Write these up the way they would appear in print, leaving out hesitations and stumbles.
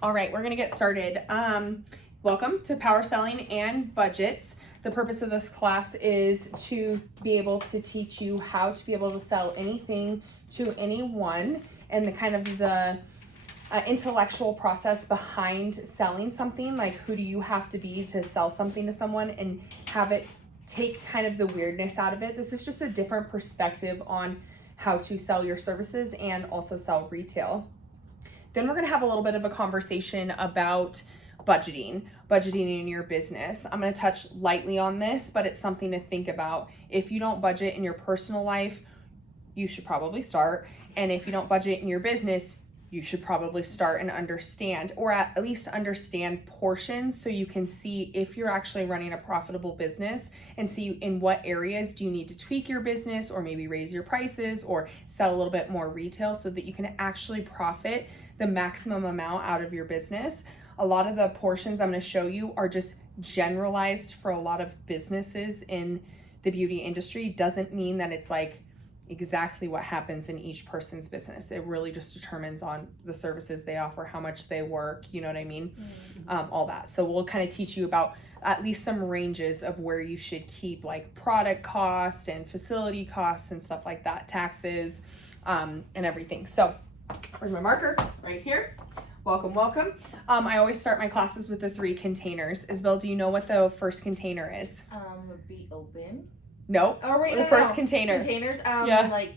All right, we're gonna get started. Welcome to Power Selling and Budgets. The purpose of this class is to be able to teach you how to be able to sell anything to anyone and the intellectual process behind selling something. Like, who do you have to be to sell something to someone and have it take kind of the weirdness out of it. This is just a different perspective on how to sell your services and also sell retail. Then we're gonna have a little bit of a conversation about budgeting in your business. I'm gonna touch lightly on this, but it's something to think about. If you don't budget in your personal life, you should probably start. And if you don't budget in your business, you should probably start and understand, or at least understand portions so you can see if you're actually running a profitable business and see in what areas do you need to tweak your business or maybe raise your prices or sell a little bit more retail so that you can actually profit the maximum amount out of your business. A lot of the portions I'm going to show you are just generalized for a lot of businesses in the beauty industry. Doesn't mean that it's like exactly what happens in each person's business. It really just determines on the services they offer, how much they work, you know what I mean? All that. So we'll kind of teach you about at least some ranges of where you should keep like product cost and facility costs and stuff like that, taxes, and everything. So where's my marker? Right here. Welcome. I always start my classes with the 3 containers. Isabel, do you know what the first container is? Be open. No. Oh, wait, the first container. Containers, yeah. Like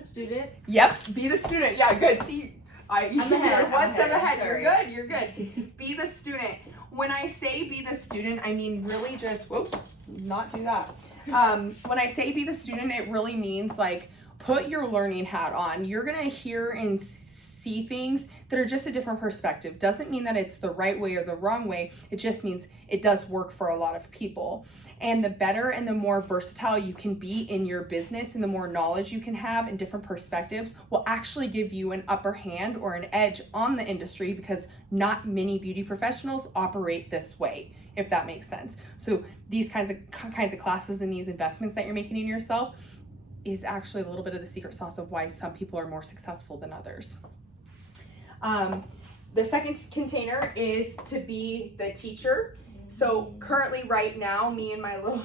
student. Yep. Be the student. Yeah, good. See, I'm ahead. One step ahead. Sorry. You're good. Be the student. When I say be the student, I mean really just, not do that. When I say be the student, it really means like put your learning hat on. You're going to hear and see things that are just a different perspective. Doesn't mean that it's the right way or the wrong way. It just means it does work for a lot of people. And the better and the more versatile you can be in your business and the more knowledge you can have and different perspectives will actually give you an upper hand or an edge on the industry, because not many beauty professionals operate this way, if that makes sense. So these kinds of classes and these investments that you're making in yourself is actually a little bit of the secret sauce of why some people are more successful than others. The second container is to be the teacher. So currently right now, me and my little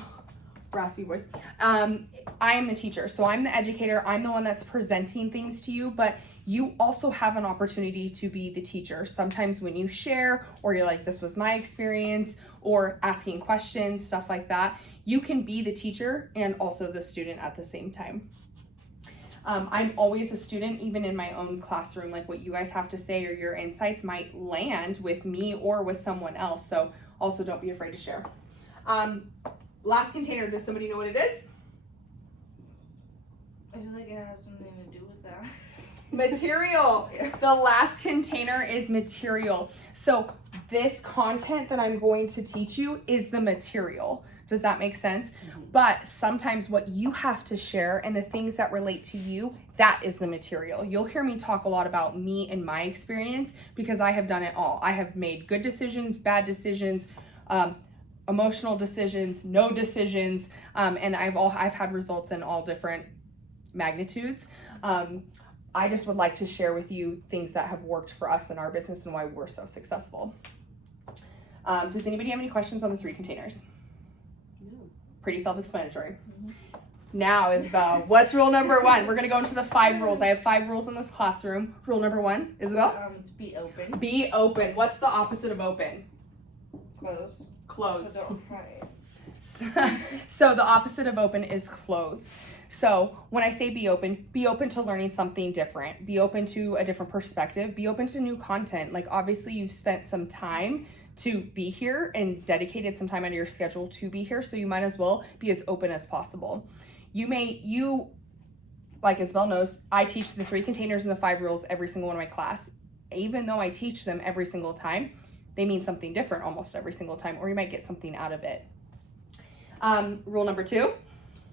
raspy voice, I am the teacher. So I'm the educator. I'm the one that's presenting things to you, but you also have an opportunity to be the teacher. Sometimes when you share, or you're like, this was my experience, or asking questions, stuff like that, you can be the teacher and also the student at the same time. I'm always a student, even in my own classroom. Like what you guys have to say or your insights might land with me or with someone else. So also don't be afraid to share. Last container, does somebody know what it is? I feel like it has something to do with that. Material. The last container is material. So this content that I'm going to teach you is the material. Does that make sense? Mm-hmm. But sometimes what you have to share and the things that relate to you, that is the material. You'll hear me talk a lot about me and my experience because I have done it all. I have made good decisions, bad decisions, emotional decisions, no decisions, and I've had results in all different magnitudes. I just would like to share with you things that have worked for us in our business and why we're so successful. Does anybody have any questions on the 3 containers? Pretty self-explanatory. Mm-hmm. Now, Isabel, what's rule number 1? We're going to go into the 5 rules. I have 5 rules in this classroom. Rule number 1, Isabel? To be open. Be open. What's the opposite of open? Closed. Closed. So don't hide. So the opposite of open is closed. So when I say be open to learning something different. Be open to a different perspective. Be open to new content. Like obviously you've spent some time to be here and dedicated some time out of your schedule to be here. So you might as well be as open as possible. Like Isabel knows, I teach the 3 containers and the 5 rules every single one of my class. Even though I teach them every single time, they mean something different almost every single time, or you might get something out of it. Rule number 2.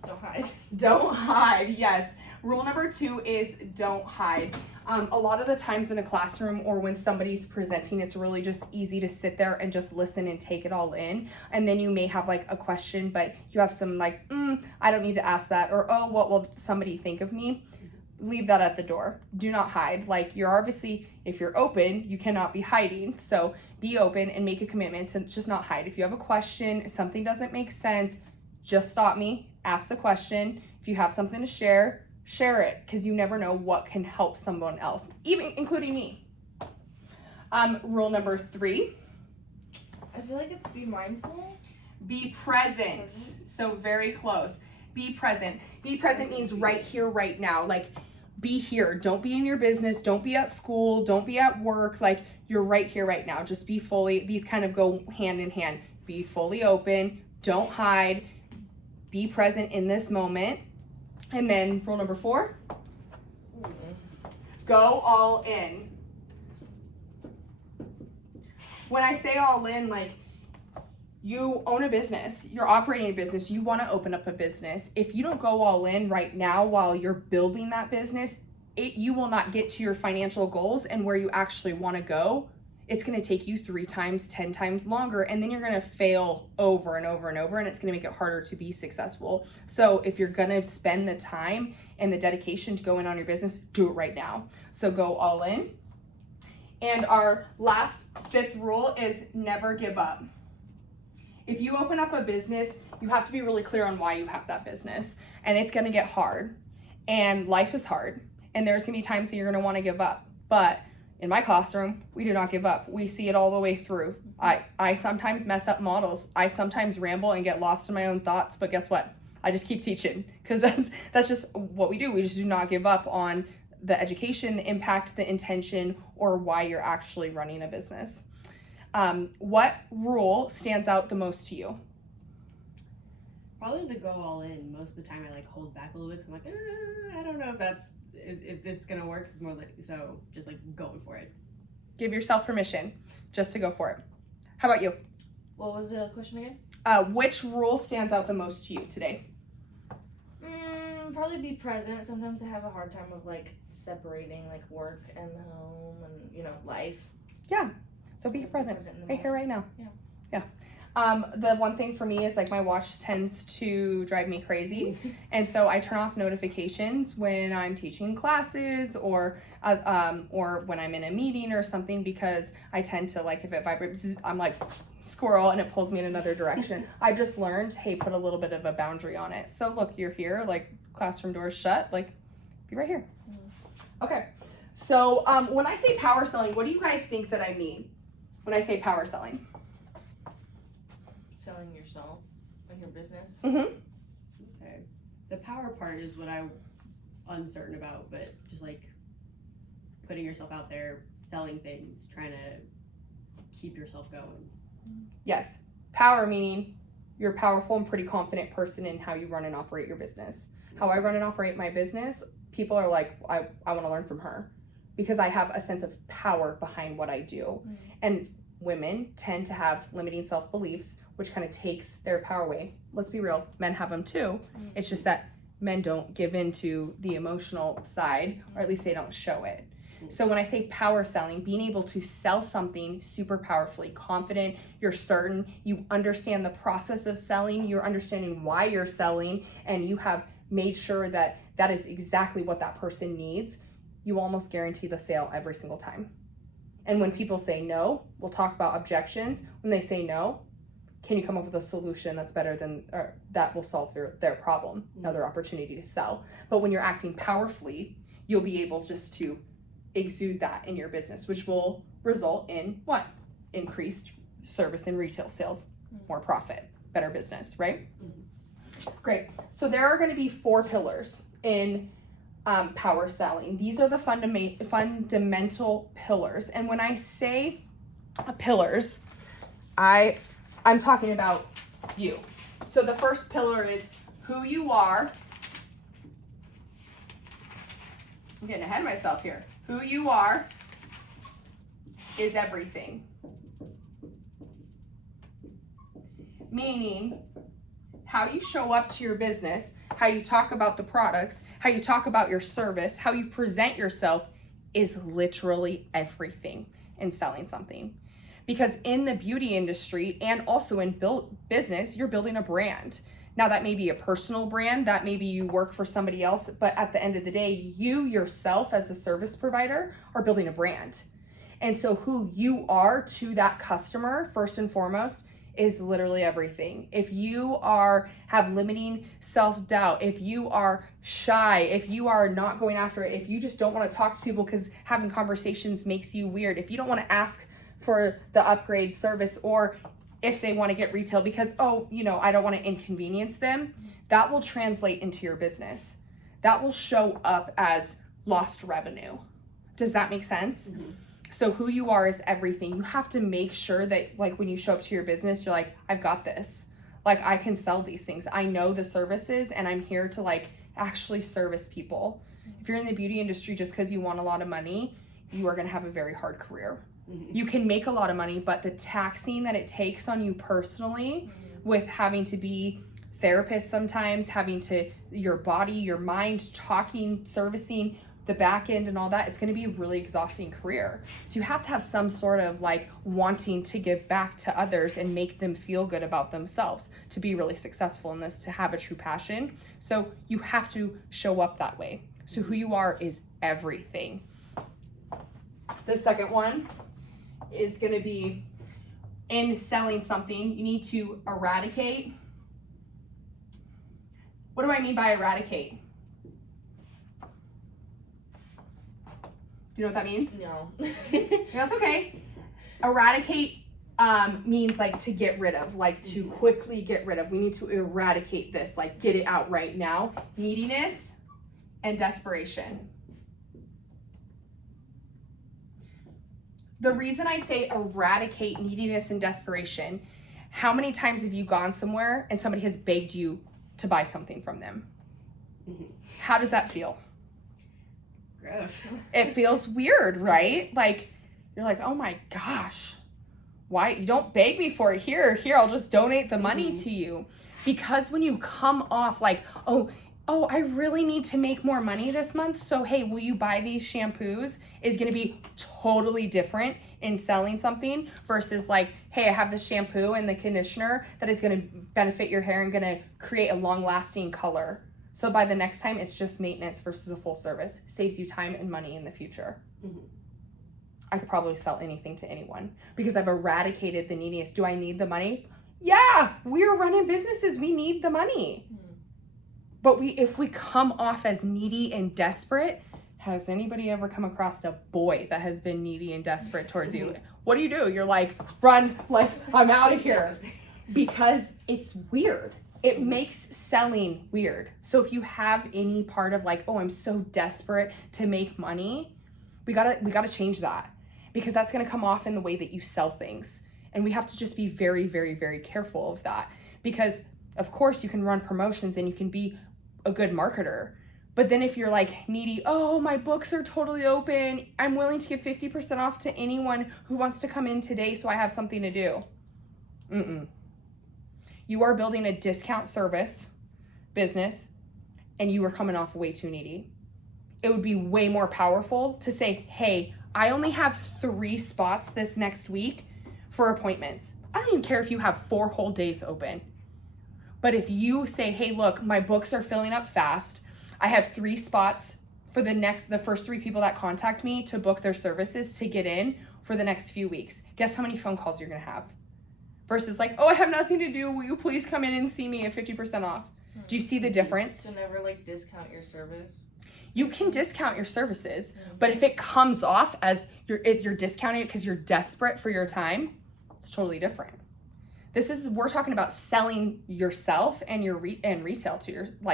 Don't hide. Don't hide, yes. Rule number 2 is don't hide. A lot of the times in a classroom or when somebody's presenting, it's really just easy to sit there and just listen and take it all in. And then you may have like a question, but you have some like, I don't need to ask that, or, oh, what will somebody think of me? leave that at the door. Do not hide. Like, you're obviously, if you're open, you cannot be hiding. So be open and make a commitment to just not hide. If you have a question, if something doesn't make sense, just stop me, ask the question. If you have something to share it, because you never know what can help someone else, even including me. Rule number 3. I feel like it's be mindful. Be present. So very close. Be present. Be present means right here, right now. Like, be here. Don't be in your business. Don't be at school. Don't be at work. Like, you're right here, right now. Just be fully, these kind of go hand in hand. Be fully open. Don't hide. Be present in this moment. And then rule number 4, go all in. When I say all in, like, you own a business, you're operating a business, you want to open up a business. If you don't go all in right now while you're building that business, you will not get to your financial goals and where you actually want to go. It's going to take you 3 times, 10 times longer, and then you're going to fail over and over and over, and it's going to make it harder to be successful. So if you're going to spend the time and the dedication to go in on your business, do it right now. So go all in. And our last 5th rule is never give up. If you open up a business, you have to be really clear on why you have that business. And it's gonna get hard. And life is hard. And there's gonna be times that you're gonna wanna give up. But in my classroom, we do not give up. We see it all the way through. I sometimes mess up models. I sometimes ramble and get lost in my own thoughts, but guess what? I just keep teaching, because that's just what we do. We just do not give up on the education, the impact, the intention, or why you're actually running a business. What rule stands out the most to you? Probably the go all in. Most of the time I like hold back a little bit, 'cause I'm like, I don't know if it's gonna work. It's more like, so just like going for it. Give yourself permission just to go for it. How about you? What was the question again? Which rule stands out the most to you today? Probably be present. Sometimes I have a hard time of like separating like work and home and life. Yeah. So be present in the right here, right now. Yeah. The one thing for me is like my watch tends to drive me crazy. And so I turn off notifications when I'm teaching classes or when I'm in a meeting or something, because I tend to, like, if it vibrates, I'm like squirrel and it pulls me in another direction. I just learned, hey, put a little bit of a boundary on it. So look, you're here, like classroom doors shut, like be right here. Okay. So when I say power selling, what do you guys think that I mean when I say power selling? Selling yourself and your business. Mm-hmm. Okay. The power part is what I'm uncertain about, but just like putting yourself out there, selling things, trying to keep yourself going. Yes. Power meaning you're a powerful and pretty confident person in how you run and operate your business. How I run and operate my business, people are like, I want to learn from her, because I have a sense of power behind what I do. Mm-hmm. And women tend to have limiting self-beliefs, which kind of takes their power away. Let's be real, men have them too. Mm-hmm. It's just that men don't give into the emotional side, or at least they don't show it. So when I say power selling, being able to sell something super powerfully, confident, you're certain, you understand the process of selling, you're understanding why you're selling, and you have made sure that that is exactly what that person needs, you almost guarantee the sale every single time. And when people say no, we'll talk about objections. When they say no, can you come up with a solution that's better than, or that will solve their problem, another opportunity to sell. But when you're acting powerfully, you'll be able just to exude that in your business, which will result in what? Increased service and retail sales, more profit, better business, right? Mm-hmm. Great. So there are going to be 4 pillars in power selling. These are the fundamental pillars. And when I say pillars, I'm talking about you. So the first pillar is who you are. I'm getting ahead of myself here. Who you are is everything. Meaning, how you show up to your business, how you talk about the products, how you talk about your service, how you present yourself is literally everything in selling something. Because in the beauty industry and also in business, you're building a brand. Now that may be a personal brand, that maybe you work for somebody else, but at the end of the day, you yourself as the service provider are building a brand. And so who you are to that customer, first and foremost, is literally everything. If you have limiting self-doubt, if you are shy, if you are not going after it, if you just don't want to talk to people because having conversations makes you weird, if you don't want to ask for the upgrade service, or if they want to get retail because, I don't want to inconvenience them, that will translate into your business. That will show up as lost revenue. Does that make sense? Mm-hmm. So who you are is everything. You have to make sure that, like, when you show up to your business, you're like, I've got this. Like, I can sell these things. I know the services, and I'm here to, like, actually service people. If you're in the beauty industry just because you want a lot of money, you are going to have a very hard career. Mm-hmm. You can make a lot of money, but the taxing that it takes on you personally, with having to be therapists sometimes, your body, your mind, talking, servicing, the back end and all that, it's going to be a really exhausting career. So you have to have some sort of like wanting to give back to others and make them feel good about themselves to be really successful in this, to have a true passion. So you have to show up that way. So who you are is everything. The second one is going to be, in selling something, you need to eradicate. What do I mean by eradicate? Do you know what that means? No. That's okay. Eradicate means like to get rid of, like to quickly get rid of. We need to eradicate this, like get it out right now. Neediness and desperation. The reason I say eradicate neediness and desperation, how many times have you gone somewhere and somebody has begged you to buy something from them? Mm-hmm. How does that feel? Gross. It feels weird, right? Like, you're like, oh my gosh, why? You don't beg me for it. Here, I'll just donate the money to you. Because when you come off like, oh, I really need to make more money this month, so hey, will you buy these shampoos, is going to be totally different in selling something versus like, hey, I have the shampoo and the conditioner that is going to benefit your hair and going to create a long-lasting color. So by the next time, it's just maintenance versus a full service. Saves you time and money in the future. Mm-hmm. I could probably sell anything to anyone because I've eradicated the neediness. Do I need the money? Yeah, we're running businesses. We need the money. Mm-hmm. But if we come off as needy and desperate, has anybody ever come across a boy that has been needy and desperate towards you? What do? You're like, run, like, I'm out of here. Because it's weird. It makes selling weird. So if you have any part of like, oh, I'm so desperate to make money, we gotta change that, because that's gonna come off in the way that you sell things. And we have to just be very, very, very careful of that, because of course you can run promotions and you can be a good marketer. But then if you're like needy, oh, my books are totally open, I'm willing to give 50% off to anyone who wants to come in today so I have something to do. You are building a discount service business and you are coming off way too needy. It would be way more powerful to say, hey, I only have 3 spots this next week for appointments. I don't even care if you have 4 whole days open. But if you say, hey, look, my books are filling up fast. I have 3 spots for the first 3 people that contact me to book their services to get in for the next few weeks. Guess how many phone calls you're gonna have? Versus like, oh, I have nothing to do. Will you please come in and see me at 50% off? Do you see the difference? So never like discount your service? You can discount your services, but if it comes off as you're discounting it because you're desperate for your time, it's totally different. We're talking about selling yourself and your retail to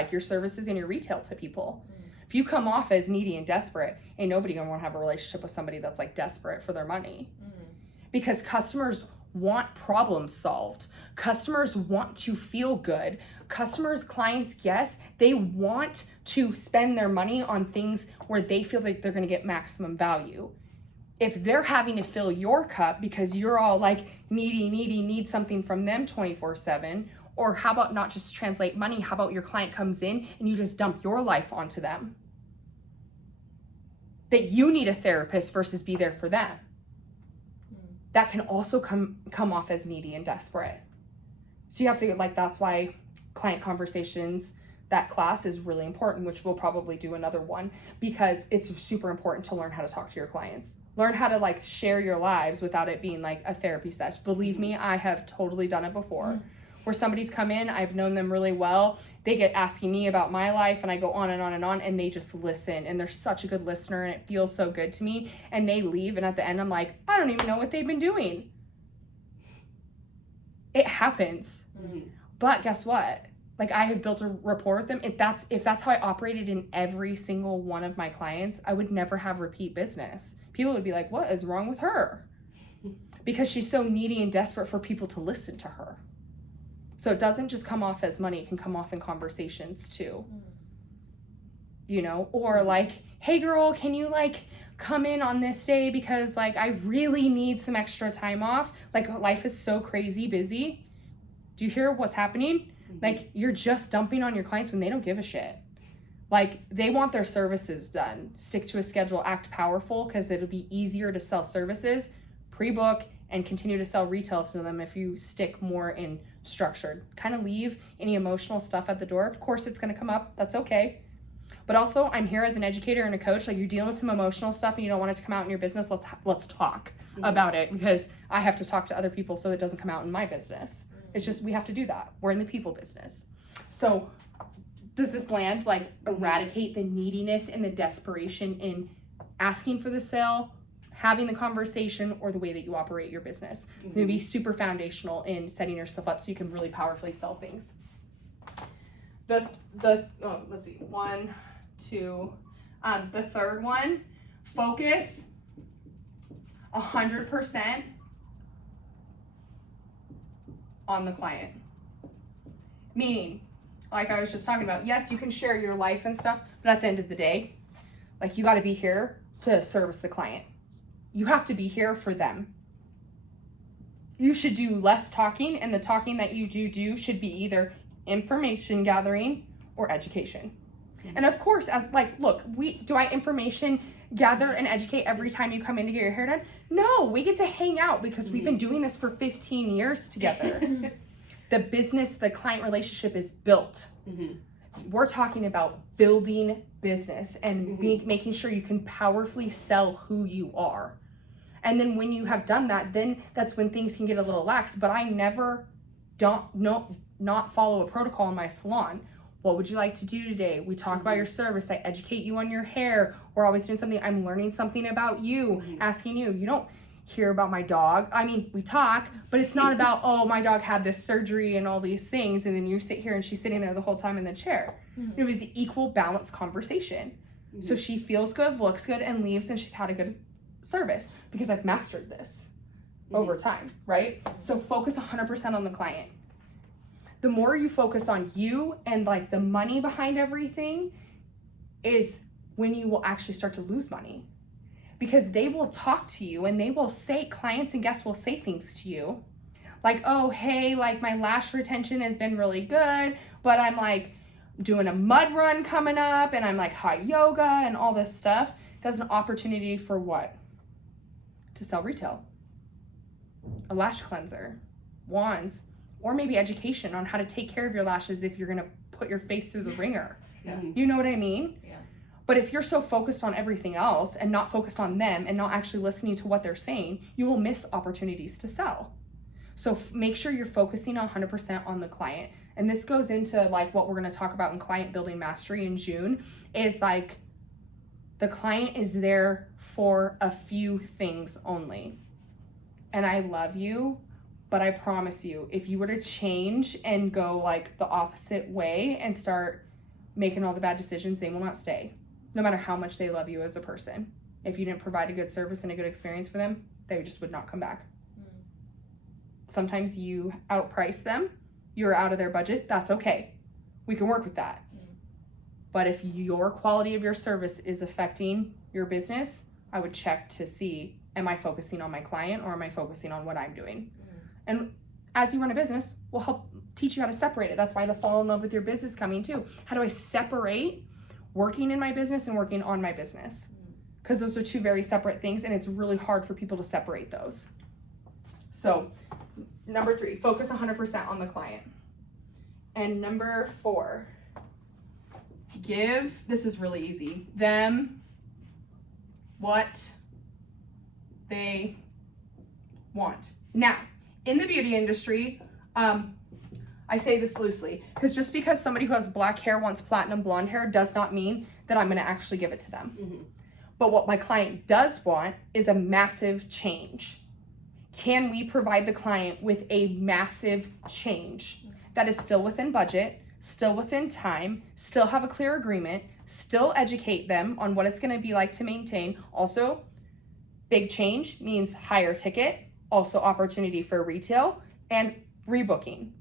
your services and your retail to people. If you come off as needy and desperate, ain't nobody gonna want to have a relationship with somebody that's like desperate for their money. Because customers want problems solved. Customers want to feel good. Customers, clients, guests, they want to spend their money on things where they feel like they're going to get maximum value. If they're having to fill your cup because you're all like needy, need something from them 24/7, or how about not just translate money? How about your client comes in and you just dump your life onto them? That you need a therapist versus be there for them. That can also come off as needy and desperate. So you have to, like, that's why client conversations, that class is really important, which we'll probably do another one, because it's super important to learn how to talk to your clients. Learn how to like share your lives without it being like a therapy session. Believe me, I have totally done it before. Where somebody's come in, I've known them really well, they get asking me about my life, and I go on and on and on, and they just listen, and they're such a good listener, and it feels so good to me, and they leave, and at the end I'm like, I don't even know what they've been doing. It happens. But guess what? Like, I have built a rapport with them. If that's how I operated in every single one of my clients, I would never have repeat business. People would be like, what is wrong with her? Because she's so needy and desperate for people to listen to her. So it doesn't just come off as money, it can come off in conversations too. You know, or like, hey girl, can you like come in on this day because like I really need some extra time off? Like, life is so crazy busy. Do you hear what's happening? Like, you're just dumping on your clients when they don't give a shit. Like, they want their services done. Stick to a schedule, act powerful, because it'll be easier to sell services, pre-book, and continue to sell retail to them if you stick more in structured. Kind of leave any emotional stuff at the door. Of course, it's going to come up. That's okay. But also, I'm here as an educator and a coach. Like, you're dealing with some emotional stuff and you don't want it to come out in your business. Let's talk about it, because I have to talk to other people so it doesn't come out in my business. It's just, we have to do that. We're in the people business. So does this land, like, eradicate the neediness and the desperation in asking for the sale, having the conversation, or the way that you operate your business? It's going to be super foundational in setting yourself up so you can really powerfully sell things. Let's see, 1, 2, the third one, focus 100% on the client. Meaning, like I was just talking about, yes, you can share your life and stuff, but at the end of the day, like, you got to be here to service the client. You have to be here for them. You should do less talking, and the talking that you do should be either information gathering or education. And of course, as like, look, do I information gather and educate every time you come in to get your hair done? No, we get to hang out because we've been doing this for 15 years together. The business, the client relationship is built. We're talking about building business and making sure you can powerfully sell who you are. And then when you have done that, then that's when things can get a little lax. But I never not follow a protocol in my salon. What would you like to do today? We talk about your service. I educate you on your hair. We're always doing something. I'm learning something about you, asking you. You don't hear about my dog. I mean, we talk, but it's not about, oh, my dog had this surgery and all these things, and then you sit here and she's sitting there the whole time in the chair. It was the equal balanced conversation. So she feels good, looks good, and leaves, and she's had a good service because I've mastered this over time, right? So focus 100% on the client. The more you focus on you and like the money behind everything is when you will actually start to lose money, because they will talk to you and they will say, clients and guests will say things to you like, oh, hey, like my lash retention has been really good, but I'm like doing a mud run coming up and I'm like hot yoga and all this stuff. That's an opportunity for what? To sell retail, a lash cleanser, wands, or maybe education on how to take care of your lashes if you're gonna put your face through the ringer. You know what I mean? But if you're so focused on everything else and not focused on them and not actually listening to what they're saying, you will miss opportunities to sell. So make sure you're focusing 100% on the client. And this goes into like what we're gonna talk about in Client Building Mastery in June, is like the client is there for a few things only. And I love you, but I promise you, if you were to change and go like the opposite way and start making all the bad decisions, they will not stay. No matter how much they love you as a person. If you didn't provide a good service and a good experience for them, they just would not come back. Sometimes you outprice them, you're out of their budget, that's okay. We can work with that. But if your quality of your service is affecting your business, I would check to see, am I focusing on my client or am I focusing on what I'm doing? And as you run a business, we'll help teach you how to separate it. That's why the fall in love with your business coming too. How do I separate working in my business and working on my business? Because those are two very separate things, and it's really hard for people to separate those. So number 3, focus 100% on the client. And number 4, give, this is really easy, them what they want. Now, in the beauty industry, I say this loosely, because just because somebody who has black hair wants platinum blonde hair does not mean that I'm going to actually give it to them. Mm-hmm. But what my client does want is a massive change. Can we provide the client with a massive change that is still within budget, still within time, still have a clear agreement, still educate them on what it's going to be like to maintain? Also, big change means higher ticket, also opportunity for retail and rebooking.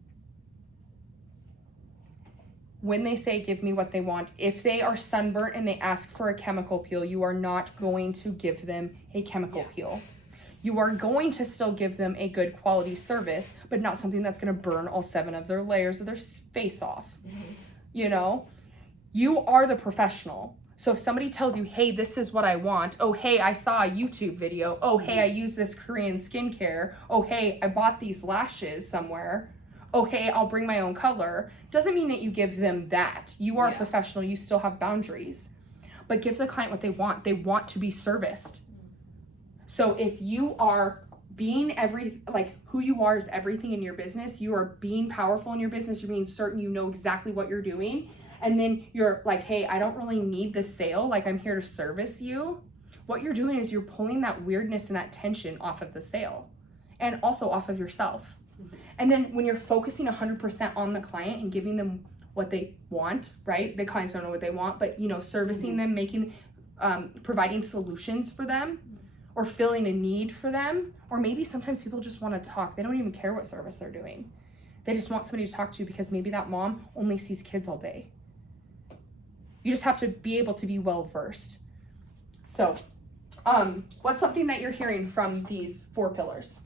When they say give me what they want, if they are sunburnt and they ask for a chemical peel, you are not going to give them a chemical peel. You are going to still give them a good quality service, but not something that's going to burn all 7 of their layers of their face off. You know, you are the professional. So if somebody tells you, hey, this is what I want. Oh, hey, I saw a YouTube video. Oh, hey, I use this Korean skincare. Oh, hey, I bought these lashes somewhere. Oh, hey, I'll bring my own color. Doesn't mean that you give them that. You are a professional. You still have boundaries. But give the client what they want. They want to be serviced. So if you are being who you are is everything in your business, you are being powerful in your business, you're being certain you know exactly what you're doing, and then you're like, hey, I don't really need this sale, like I'm here to service you. What you're doing is you're pulling that weirdness and that tension off of the sale and also off of yourself. And then when you're focusing 100% on the client and giving them what they want, right? The clients don't know what they want, but servicing them, providing solutions for them, or filling a need for them. Or maybe sometimes people just want to talk. They don't even care what service they're doing. They just want somebody to talk to because maybe that mom only sees kids all day. You just have to be able to be well versed. So, what's something that you're hearing from these 4 pillars?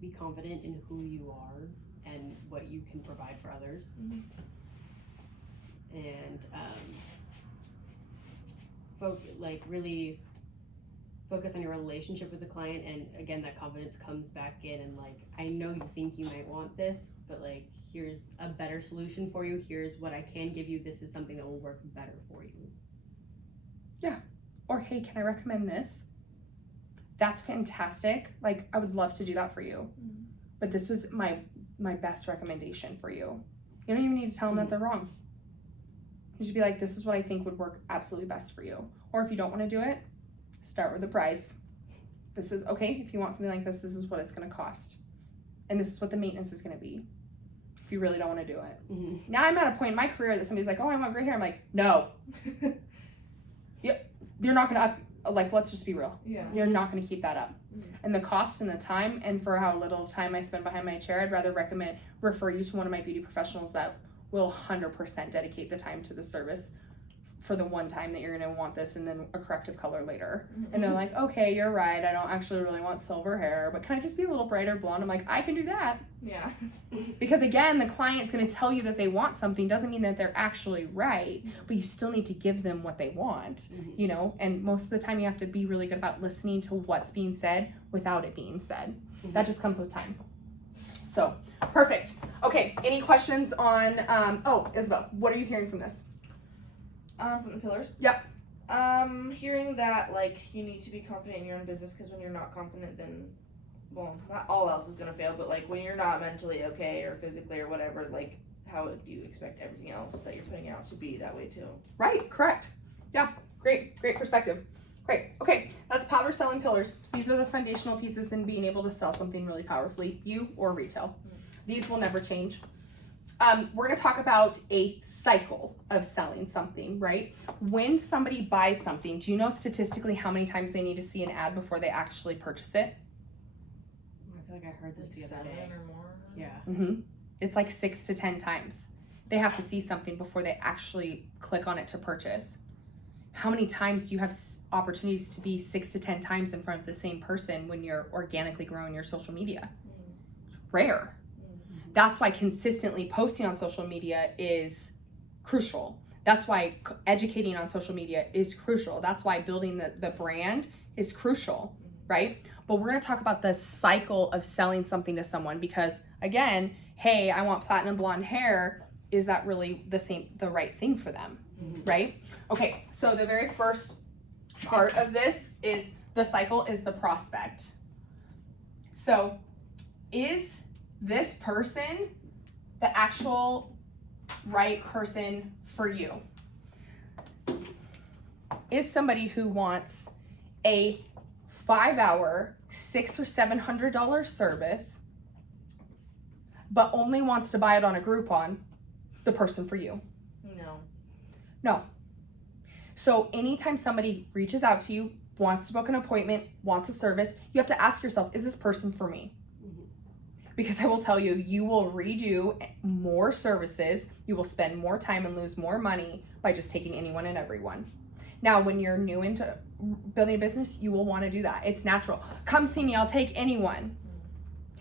Be confident in who you are and what you can provide for others. And really focus on your relationship with the client. And again, that confidence comes back in and I know you think you might want this, but here's a better solution for you. Here's what I can give you. This is something that will work better for you. Yeah. Or, hey, can I recommend this? That's fantastic. I would love to do that for you. But this was my best recommendation for you. You don't even need to tell them that they're wrong. You should be like, this is what I think would work absolutely best for you. Or if you don't want to do it, start with the price. This is, okay, if you want something like this is what it's going to cost. And this is what the maintenance is going to be. If you really don't want to do it. Now I'm at a point in my career that somebody's like, oh, I want gray hair. I'm like, no. You're not going to let's just be real. Yeah. You're not going to keep that up. And the cost and the time, and for how little time I spend behind my chair, I'd rather refer you to one of my beauty professionals that will 100% dedicate the time to the service for the one time that you're going to want this and then a corrective color later. And they're like, okay, you're right. I don't actually really want silver hair, but can I just be a little brighter blonde? I'm like, I can do that. Yeah. Because again, the client's going to tell you that they want something doesn't mean that they're actually right, but you still need to give them what they want, and most of the time you have to be really good about listening to what's being said without it being said. That just comes with time. So, perfect. Okay, any questions on, Isabel, what are you hearing from this? From the pillars? Yep. Hearing that, you need to be confident in your own business, because when you're not confident, then, well, not all else is gonna fail, but, when you're not mentally okay or physically or whatever, how would you expect everything else that you're putting out to be that way, too? Right, correct. Yeah, great perspective. Great, okay, that's power selling pillars. So these are the foundational pieces in being able to sell something really powerfully, you or retail. These will never change. We're going to talk about a cycle of selling something, right? When somebody buys something, do you know statistically how many times they need to see an ad before they actually purchase it? I feel like I heard this the other day. 7 or more? Yeah. It's 6 to 10 times. They have to see something before they actually click on it to purchase. How many times do you have opportunities to be 6 to 10 times in front of the same person when you're organically growing your social media? It's rare. That's why consistently posting on social media is crucial. That's why educating on social media is crucial. That's why building the brand is crucial, right? But we're going to talk about the cycle of selling something to someone because, again, hey, I want platinum blonde hair, is that really the right thing for them, right? Okay, so the very first part of this is the cycle is the prospect. So is this person the actual right person for you? Is somebody who wants a 5-hour, $600 or $700 service, but only wants to buy it on a Groupon, the person for you? No. So anytime somebody reaches out to you, wants to book an appointment, wants a service, you have to ask yourself, is this person for me? Because I will tell you, you will redo more services, you will spend more time and lose more money by just taking anyone and everyone. Now, when you're new into building a business, you will want to do that. It's natural. Come see me, I'll take anyone.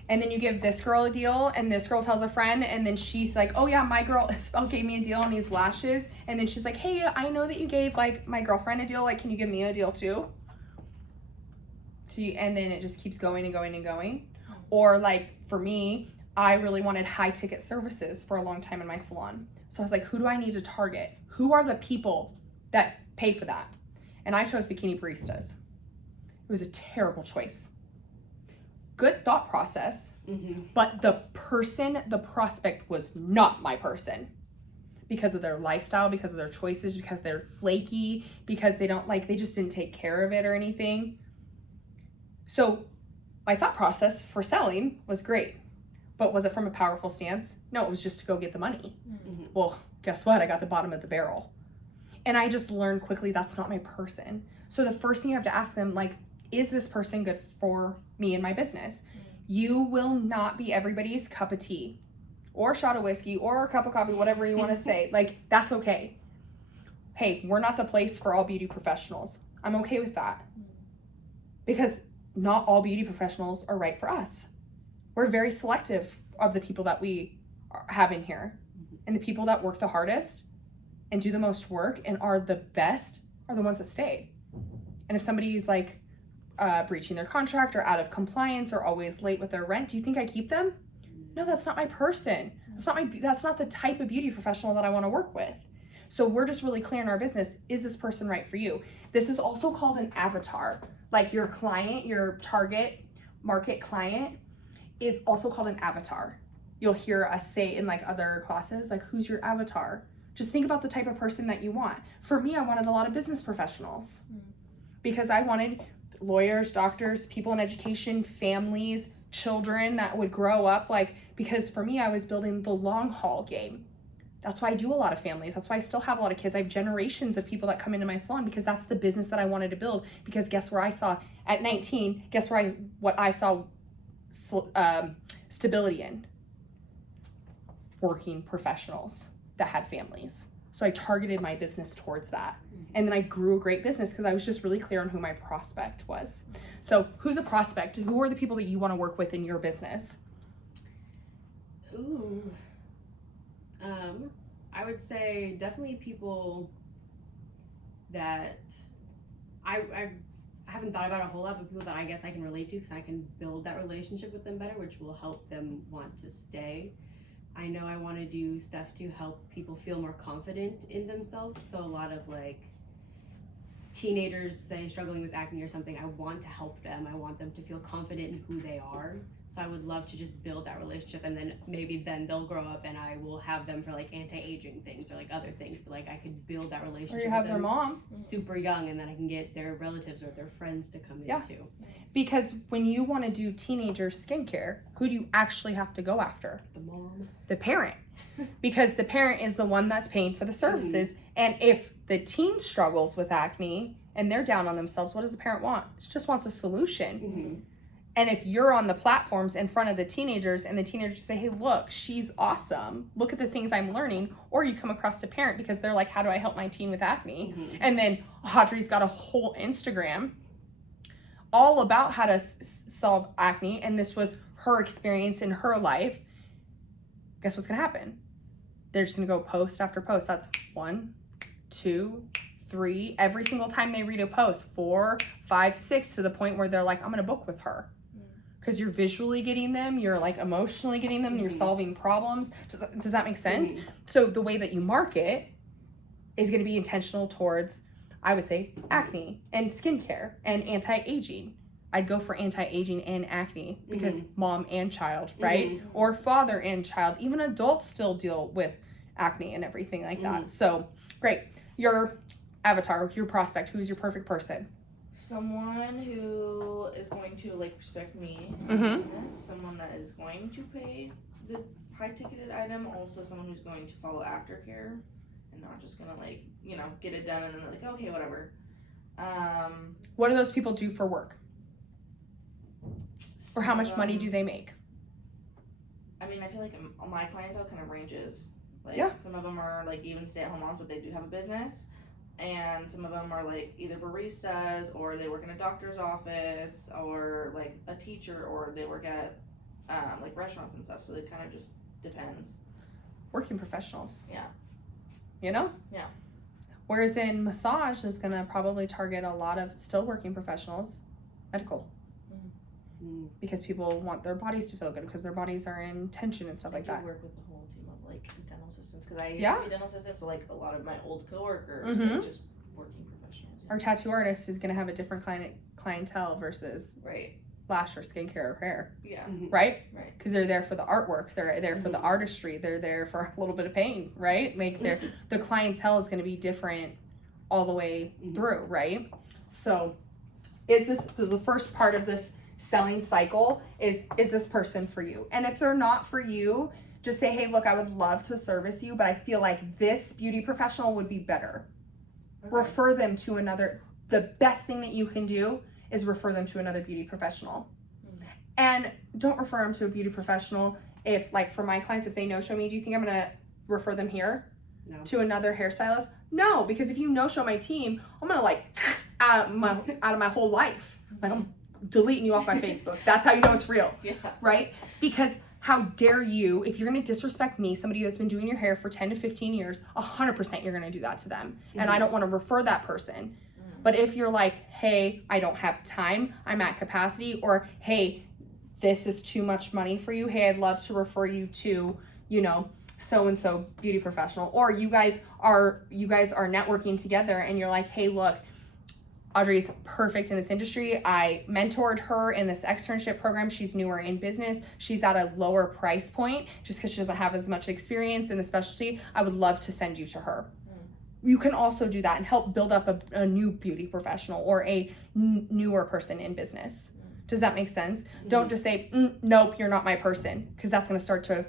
And then you give this girl a deal, and this girl tells a friend, and then she's like, oh yeah, my girl gave me a deal on these lashes. And then she's like, hey, I know that you gave like my girlfriend a deal, like, can you give me a deal too? And then it just keeps going and going and going. Or like for me, I really wanted high ticket services for a long time in my salon. So I was like, who do I need to target? Who are the people that pay for that? And I chose bikini baristas. It was a terrible choice. Good thought process, but the prospect was not my person because of their lifestyle, because of their choices, because they're flaky, because they just didn't take care of it or anything. So my thought process for selling was great, but was it from a powerful stance? No, it was just to go get the money. Well, guess what? I got the bottom of the barrel. And I just learned quickly that's not my person. So the first thing you have to ask them, like, is this person good for me and my business? You will not be everybody's cup of tea or shot of whiskey or a cup of coffee, whatever you want to say. Like, that's okay. Hey, we're not the place for all beauty professionals. I'm okay with that. Because not all beauty professionals are right for us. We're very selective of the people that we have in here. And the people that work the hardest and do the most work and are the best are the ones that stay. And if somebody's like breaching their contract or out of compliance or always late with their rent, do you think I keep them? No, that's not my person. That's not the type of beauty professional that I want to work with. So we're just really clear in our business. Is this person right for you? This is also called an avatar. Like your client, your target market client is also called an avatar. You'll hear us say in like other classes, like, who's your avatar? Just think about the type of person that you want. For me, I wanted a lot of business professionals because I wanted lawyers, doctors, people in education, families, children that would grow up because for me, I was building the long haul game. That's why I do a lot of families. That's why I still have a lot of kids. I have generations of people that come into my salon because that's the business that I wanted to build. Because guess where I saw at 19, what I saw stability in? Working professionals that had families. So I targeted my business towards that. And then I grew a great business because I was just really clear on who my prospect was. So who's a prospect? Who are the people that you want to work with in your business? Ooh. I would say definitely people that I haven't thought about a whole lot, but people that I guess I can relate to because I can build that relationship with them better, which will help them want to stay. I know I want to do stuff to help people feel more confident in themselves. So a lot of like teenagers, say, struggling with acne or something, I want to help them. I want them to feel confident in who they are. So I would love to just build that relationship, and then maybe they'll grow up and I will have them for like anti-aging things or like other things. But like I could build that relationship. Or you have their mom super young, and then I can get their relatives or their friends to come in too. Because when you want to do teenager skincare, who do you actually have to go after? The mom. The parent. Because the parent is the one that's paying for the services. And if the teen struggles with acne and they're down on themselves, what does the parent want? She just wants a solution. And if you're on the platforms in front of the teenagers and the teenagers say, hey, look, she's awesome. Look at the things I'm learning. Or you come across a parent because they're like, how do I help my teen with acne? And then Audrey's got a whole Instagram all about how to solve acne. And this was her experience in her life. Guess what's going to happen? They're just going to go post after post. That's 1, 2, 3. Every single time they read a post, 4, 5, 6, to the point where they're like, I'm going to book with her. because you're visually getting them, you're like emotionally getting them, you're solving problems. Does that make sense? So the way that you market is going to be intentional towards, I would say, acne and skincare and anti-aging. I'd go for anti-aging and acne because mom and child, right? Or father and child. Even adults still deal with acne and everything like that. So great. Your avatar, your prospect, who's your perfect person? Someone who is going to like respect me in business, someone that is going to pay the high ticketed item, also someone who's going to follow aftercare and not just gonna like, you know, get it done and then like, okay, whatever. What do those people do for work? Or how much money do they make? I mean, I feel like my clientele kind of ranges. Like some of them are like even stay-at-home moms, but they do have a business. And some of them are like either baristas or they work in a doctor's office or like a teacher or they work at like restaurants and stuff. So it kind of just depends. Working professionals. Yeah. You know? Yeah. Whereas in massage is going to probably target a lot of still working professionals, medical. Because people want their bodies to feel good because their bodies are in tension and stuff like that. I work with the whole team of like dental assistants because I used to be a dental assistant, so like a lot of my old coworkers are just working professionals. Our tattoo artist is going to have a different clientele versus lash or skincare or hair. Yeah. Right? Right. Because they're there for the artwork. They're there for the artistry. They're there for a little bit of pain, right? Like the clientele is going to be different all the way through, right? So is this the first part of this selling cycle is this person for you? And if they're not for you, just say, hey, look, I would love to service you, but I feel like this beauty professional would be better. Refer them to another. The best thing that you can do is refer them to another beauty professional. And don't refer them to a beauty professional if, like for my clients, if they no-show me, do you think I'm gonna refer them here to another hairstylist? No, because if you no-show my team, I'm gonna like out of my whole life. Like I'm deleting you off my Facebook. That's how you know it's real. Right? Because how dare you, if you're going to disrespect me, somebody that's been doing your hair for 10 to 15 years, 100% you're going to do that to them. And I don't want to refer that person. But if you're like, hey, I don't have time, I'm at capacity, or hey, this is too much money for you, hey, I'd love to refer you to, you know, so-and-so beauty professional, or you guys are networking together and you're like, hey, look, Audrey's perfect in this industry. I mentored her in this externship program. She's newer in business. She's at a lower price point just because she doesn't have as much experience in the specialty. I would love to send you to her. You can also do that and help build up a new beauty professional or a newer person in business. Does that make sense? Don't just say, nope, you're not my person, because that's going to start to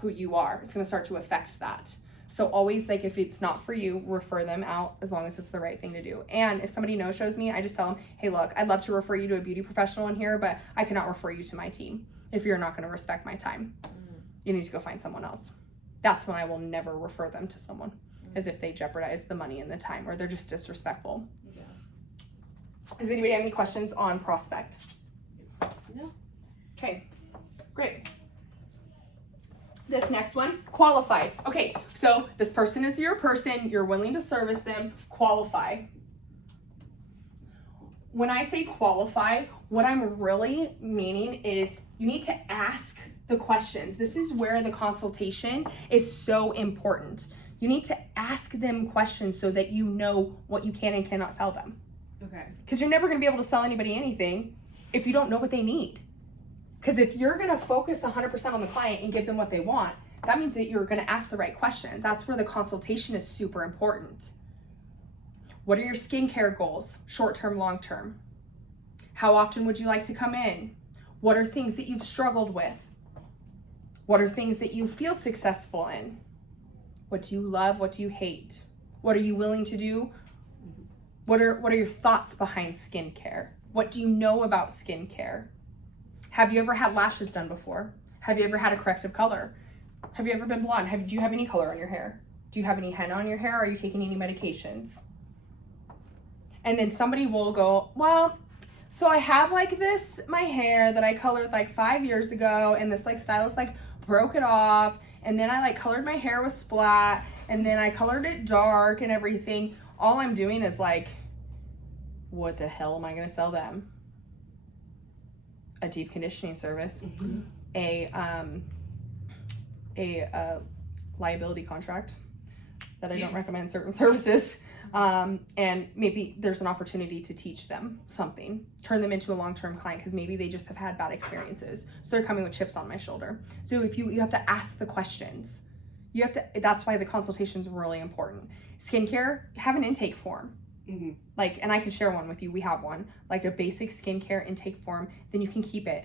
who you are. It's going to start to affect that. So always, like, if it's not for you, refer them out as long as it's the right thing to do. And if somebody no-shows me, I just tell them, hey, look, I'd love to refer you to a beauty professional in here, but I cannot refer you to my team if you're not going to respect my time. You need to go find someone else. That's when I will never refer them to someone, as if they jeopardize the money and the time, or they're just disrespectful. Does anybody have any questions on prospect? No. Okay, great. This next one, qualified. Okay, so this person is your person, you're willing to service them, qualify. When I say qualify, what I'm really meaning is you need to ask the questions. This is where the consultation is so important. You need to ask them questions so that you know what you can and cannot sell them. Okay. Because you're never going to be able to sell anybody anything if you don't know what they need. Because if you're going to focus 100% on the client and give them what they want, that means that you're going to ask the right questions. That's where the consultation is super important. What are your skincare goals? Short-term, long-term? How often would you like to come in? What are things that you've struggled with? What are things that you feel successful in? What do you love? What do you hate? What are you willing to do? What are your thoughts behind skincare? What do you know about skincare? Have you ever had lashes done before? Have you ever had a corrective color? Have you ever been blonde? Do you have any color on your hair? Do you have any henna on your hair? Are you taking any medications? And then somebody will go, well, so I have like this, my hair that I colored like 5 years ago, and this like stylist like broke it off, and then I like colored my hair with splat, and then I colored it dark and everything. All I'm doing is like, what the hell am I gonna sell them? a deep conditioning service, Mm-hmm. a liability contract that I don't recommend certain services. And maybe there's an opportunity to teach them something, turn them into a long-term client, because maybe they just have had bad experiences. So they're coming with chips on my shoulder. So if you have to ask the questions, that's why the consultation is really important. Skincare, have an intake form. Mm-hmm. Like, and I can share one with you. We have one, like a basic skincare intake form. Then you can keep it.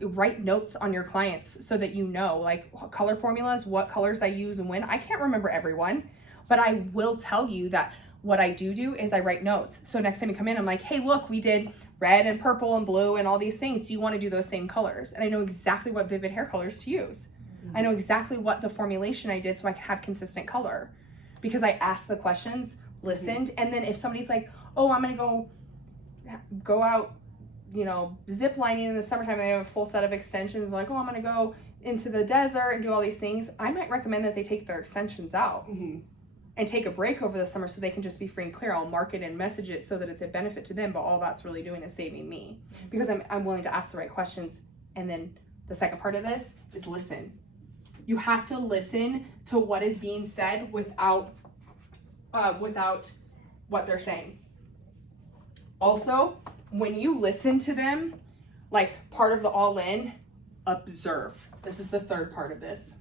Write notes on your clients so that you know, like, color formulas, what colors I use and when. I can't remember everyone, but I will tell you that what I do is I write notes. So next time you come in, I'm like, hey, look, we did red and purple and blue and all these things. Do you want to do those same colors? And I know exactly what vivid hair colors to use. Mm-hmm. I know exactly what the formulation I did so I can have consistent color, because I asked the questions, listened. Mm-hmm. And then if somebody's like, oh, I'm going to go out, you know, zip lining in the summertime, they have a full set of extensions, like, oh, I'm going to go into the desert and do all these things, I might recommend that they take their extensions out. Mm-hmm. And take a break over the summer so they can just be free and clear. I'll market and message it so that it's a benefit to them, but all that's really doing is saving me, because I'm willing to ask the right questions. And then the second part of this is listen. You have to listen to what is being said without what they're saying. Also, when you listen to them, like part of the all in, observe. This is the third part of this.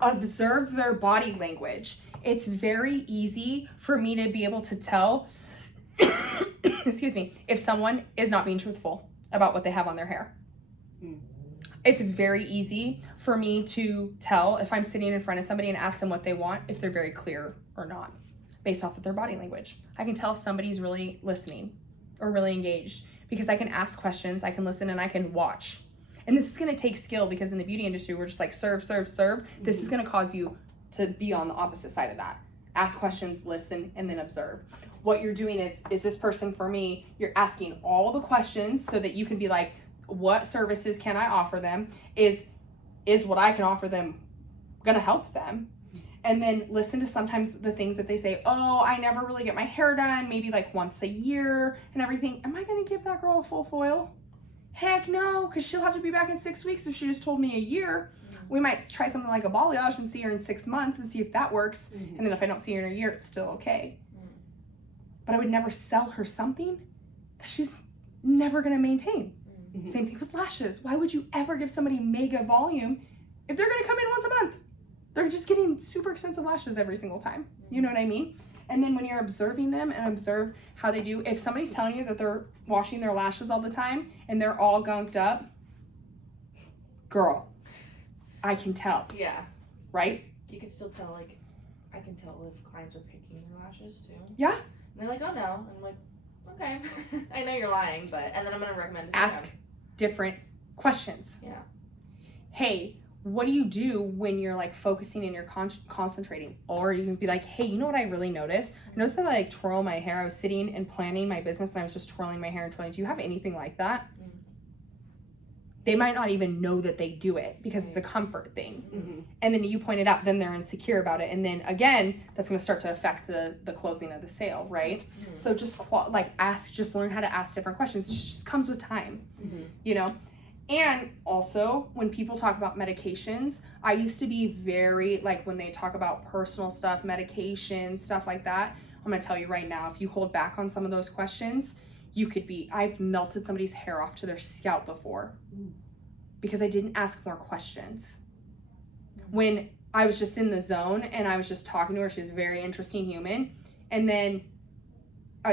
Observe their body language. It's very easy for me to be able to tell, excuse me, if someone is not being truthful about what they have on their hair. It's very easy for me to tell if I'm sitting in front of somebody and ask them what they want, if they're very clear or not, based off of their body language. I can tell if somebody's really listening or really engaged, because I can ask questions, I can listen, and I can watch. And this is going to take skill, because in the beauty industry, we're just like serve, serve, serve. This is going to cause you to be on the opposite side of that. Ask questions, listen, and then observe. What you're doing is this person for me? You're asking all the questions so that you can be like, what services can I offer them? Is what I can offer them going to help them? And then listen to sometimes the things that they say. Oh, I never really get my hair done, maybe like once a year and everything. Am I going to give that girl a full foil? Heck no, because she'll have to be back in 6 weeks if she just told me a year. Mm-hmm. We might try something like a balayage and see her in 6 months and see if that works. Mm-hmm. And then if I don't see her in a year, it's still okay. Mm-hmm. But I would never sell her something that she's never going to maintain. Mm-hmm. Same thing with lashes. Why would you ever give somebody mega volume if they're going to come in once a month? They're just getting super expensive lashes every single time. You know what I mean? And then when you're observing them and observe how they do, if somebody's telling you that they're washing their lashes all the time and they're all gunked up, girl, I can tell. Yeah. Right? You can still tell, like, I can tell if clients are picking their lashes too. Yeah. And they're like, oh no. And I'm like, okay. I know you're lying, but, and then I'm going to recommend it. Ask different questions. Yeah. Hey, what do you do when you're like focusing and you're concentrating? Or you can be like, hey, you know what I really noticed? I noticed that I like twirl my hair. I was sitting and planning my business and I was just twirling my hair and twirling. Do you have anything like that? Mm-hmm. They might not even know that they do it because it's a comfort thing. Mm-hmm. And then you point it out, then they're insecure about it. And then again, that's going to start to affect the closing of the sale, right? Mm-hmm. So just just learn how to ask different questions. It just comes with time, you know? And also, when people talk about medications, I used to be very, like, when they talk about personal stuff, medications, stuff like that, I'm going to tell you right now, if you hold back on some of those questions, I've melted somebody's hair off to their scalp before because I didn't ask more questions. When I was just in the zone and I was just talking to her, she was a very interesting human, and then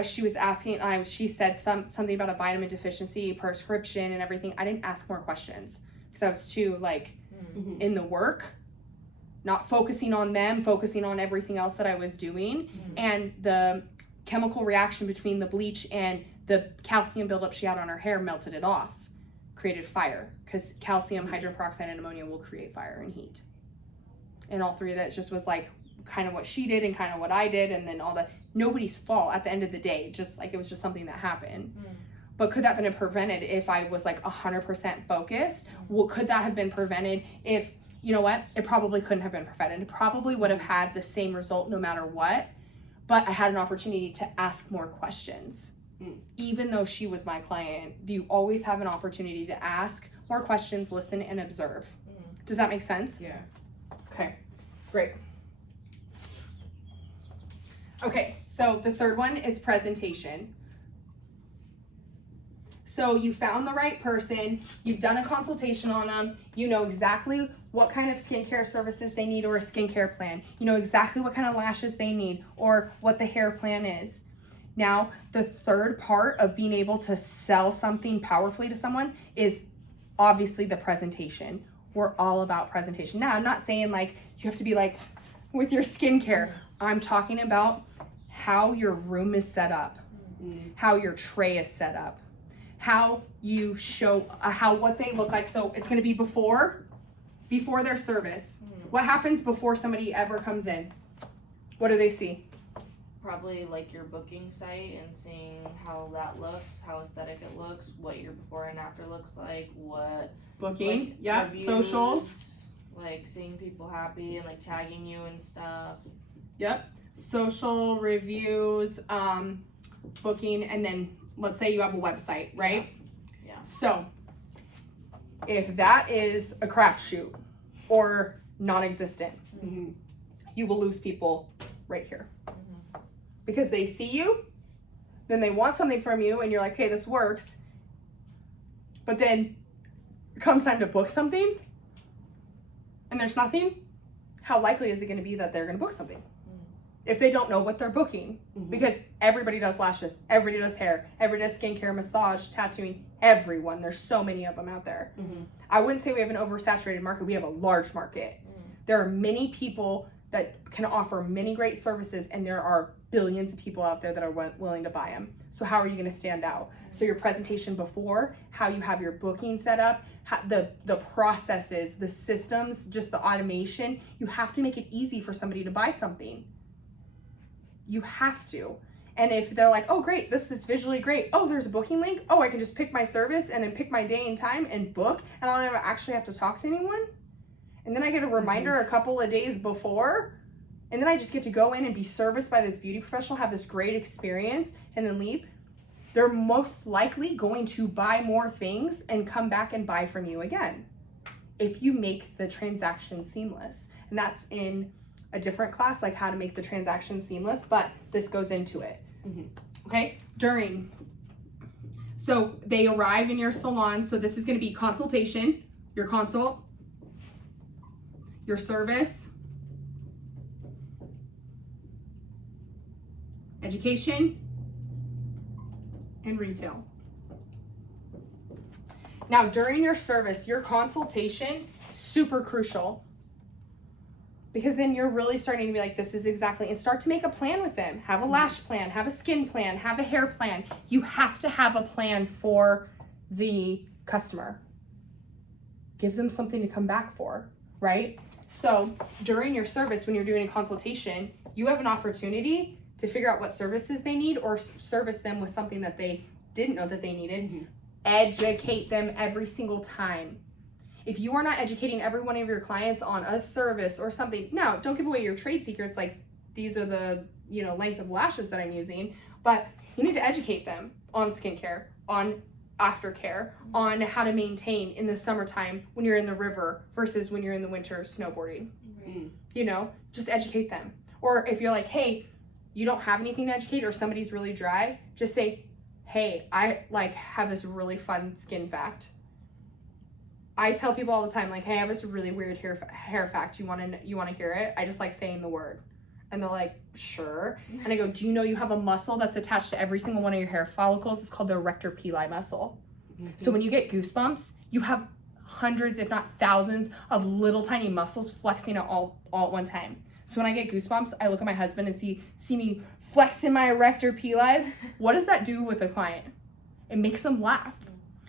she was asking, she said something about a vitamin deficiency prescription and everything. I didn't ask more questions because I was too in the work, not focusing on them, focusing on everything else that I was doing. And the chemical reaction between the bleach and the calcium buildup she had on her hair melted it off, created fire, because calcium, hydrogen peroxide, and ammonia will create fire and heat. And all three of that just was like kind of what she did and kind of what I did, and then all the nobody's fault at the end of the day, just like it was just something that happened. But could that have been prevented if I was like 100% focused? Well, could that have been prevented if, you know what, it probably couldn't have been prevented. It probably would have had the same result no matter what, but I had an opportunity to ask more questions. even though she was my client, you always have an opportunity to ask more questions, listen, and observe. Does that make sense? Yeah. Okay, great. Okay, so the third one is presentation. So you found the right person, you've done a consultation on them, you know exactly what kind of skincare services they need or a skincare plan. You know exactly what kind of lashes they need or what the hair plan is. Now, the third part of being able to sell something powerfully to someone is obviously the presentation. We're all about presentation. Now, I'm not saying like you have to be like with your skincare. I'm talking about how your room is set up, how your tray is set up, how you show how what they look like. So it's going to be before their service. What happens before somebody ever comes in? What do they see? Probably like your booking site and seeing how that looks, how aesthetic it looks, what your before and after looks like, what Booking, like, yep, reviews, socials, like seeing people happy and like tagging you and stuff. yep, social reviews, booking, and then let's say you have a website, right? Yeah. So if that is a crapshoot or non-existent, you will lose people right here. Because they see you, then they want something from you, and you're like, hey, this works. But then it comes time to book something, and there's nothing. How likely is it going to be that they're going to book something? If they don't know what they're booking? Because everybody does lashes, everybody does hair, everybody does skincare, massage, tattooing, everyone. There's so many of them out there. I wouldn't say we have an oversaturated market. We have a large market. There are many people that can offer many great services, and there are billions of people out there that are willing to buy them. So how are you going to stand out? So your presentation before, how you have your booking set up, the processes, the systems, just the automation, you have to make it easy for somebody to buy something. You have to. And if they're like, oh great, this is visually great. Oh, there's a booking link. Oh, I can just pick my service and then pick my day and time and book, and I don't ever actually have to talk to anyone. And then I get a reminder a couple of days before, and then I just get to go in and be serviced by this beauty professional, have this great experience, and then leave. They're most likely going to buy more things and come back and buy from you again if you make the transaction seamless. And that's in a different class, like how to make the transaction seamless, but this goes into it. Okay, during. So they arrive in your salon. So this is going to be consultation, your consult, your service, education, and retail. Now, during your service, your consultation, super crucial, because then you're really starting to be like, this is exactly, and start to make a plan with them. Have a lash plan, have a skin plan, have a hair plan. You have to have a plan for the customer. Give them something to come back for, right? So during your service, when you're doing a consultation, you have an opportunity to figure out what services they need or service them with something that they didn't know that they needed. Educate them every single time. If you are not educating every one of your clients on a service or something, now don't give away your trade secrets like these are the length of lashes that I'm using, but you need to educate them on skincare, on aftercare, on how to maintain in the summertime when you're in the river versus when you're in the winter snowboarding. Just educate them. Or if you're like, hey, you don't have anything to educate or somebody's really dry, just say, hey, I have this really fun skin fact. I tell people all the time, like, hey, I have this really weird hair fact. You want to hear it? I just like saying the word. And they're like, sure. And I go, do you know you have a muscle that's attached to every single one of your hair follicles? It's called the erector pili muscle. So when you get goosebumps, you have hundreds, if not thousands, of little tiny muscles flexing all at one time. So when I get goosebumps, I look at my husband and see me flexing my erector pilis. What does that do with the client? It makes them laugh.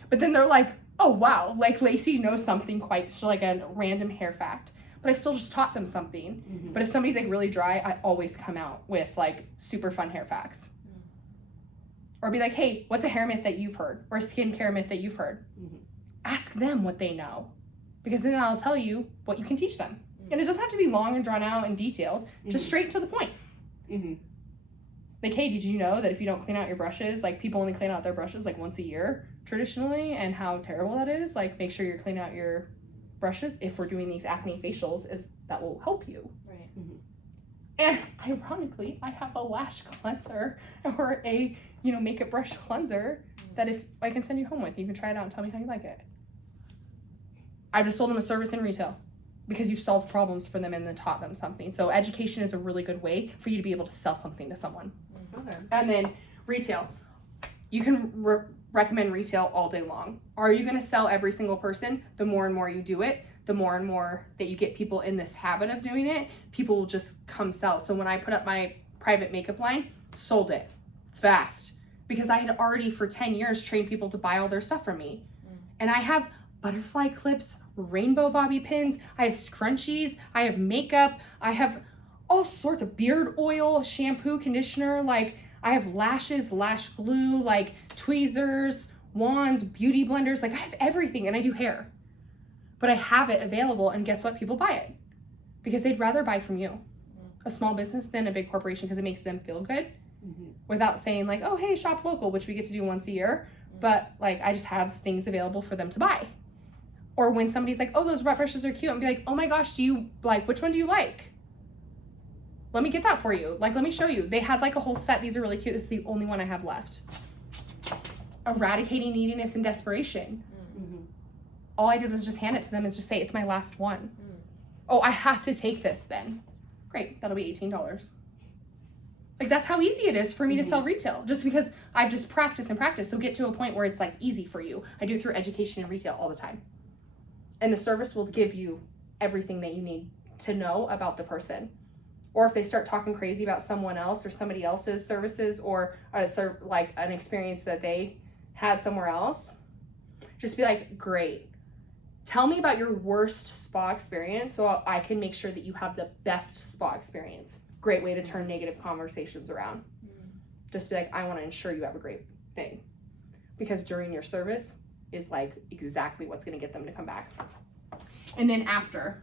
But then they're like, oh wow, like Lacey knows something quite like a random hair fact. But I still just taught them something. But if somebody's like really dry, I always come out with like super fun hair facts. Or be like, hey, what's a hair myth that you've heard? Or a skincare myth that you've heard? Ask them what they know. Because then I'll tell you what you can teach them. And it doesn't have to be long and drawn out and detailed. Just straight to the point. Like, hey, did you know that if you don't clean out your brushes, like people only clean out their brushes like once a year traditionally, and how terrible that is? Like, make sure you're cleaning out your brushes if we're doing these acne facials, is that will help you. Right. And ironically, I have a lash cleanser or a, makeup brush cleanser that if I can send you home with, you can try it out and tell me how you like it. I just sold them a service in retail because you've solved problems for them and then taught them something. So education is a really good way for you to be able to sell something to someone. Okay. And then retail. You can recommend retail all day long. Are you going to sell every single person? The more and more you do it, the more and more that you get people in this habit of doing it, people will just come sell. So when I put up my private makeup line, sold it fast because I had already for 10 years trained people to buy all their stuff from me. And I have butterfly clips, rainbow bobby pins, I have scrunchies, I have makeup, I have all sorts of beard oil, shampoo, conditioner, like I have lashes, lash glue, like tweezers, wands, beauty blenders, like I have everything, and I do hair. But I have it available, and guess what? People buy it because they'd rather buy from you, a small business, than a big corporation, because it makes them feel good without saying like, oh, hey, shop local, which we get to do once a year. But like, I just have things available for them to buy. Or when somebody's like, oh, those wet brushes are cute, and be like, oh my gosh, do you like, which one do you like? Let me get that for you. Like, let me show you. They had like a whole set. These are really cute. This is the only one I have left. Eradicating neediness and desperation. All I did was just hand it to them and just say, it's my last one. Oh, I have to take this then. Great, that'll be $18. Like, that's how easy it is for me to sell retail, just because I've just practiced and practiced. So get to a point where it's like easy for you. I do it through education and retail all the time. And the service will give you everything that you need to know about the person. Or if they start talking crazy about someone else or somebody else's services, or like an experience that they had somewhere else, just be like, great. Tell me about your worst spa experience so I can make sure that you have the best spa experience. Great way to turn negative conversations around. Just be like, I want to ensure you have a great thing. Because during your service is like exactly what's going to get them to come back. And then after.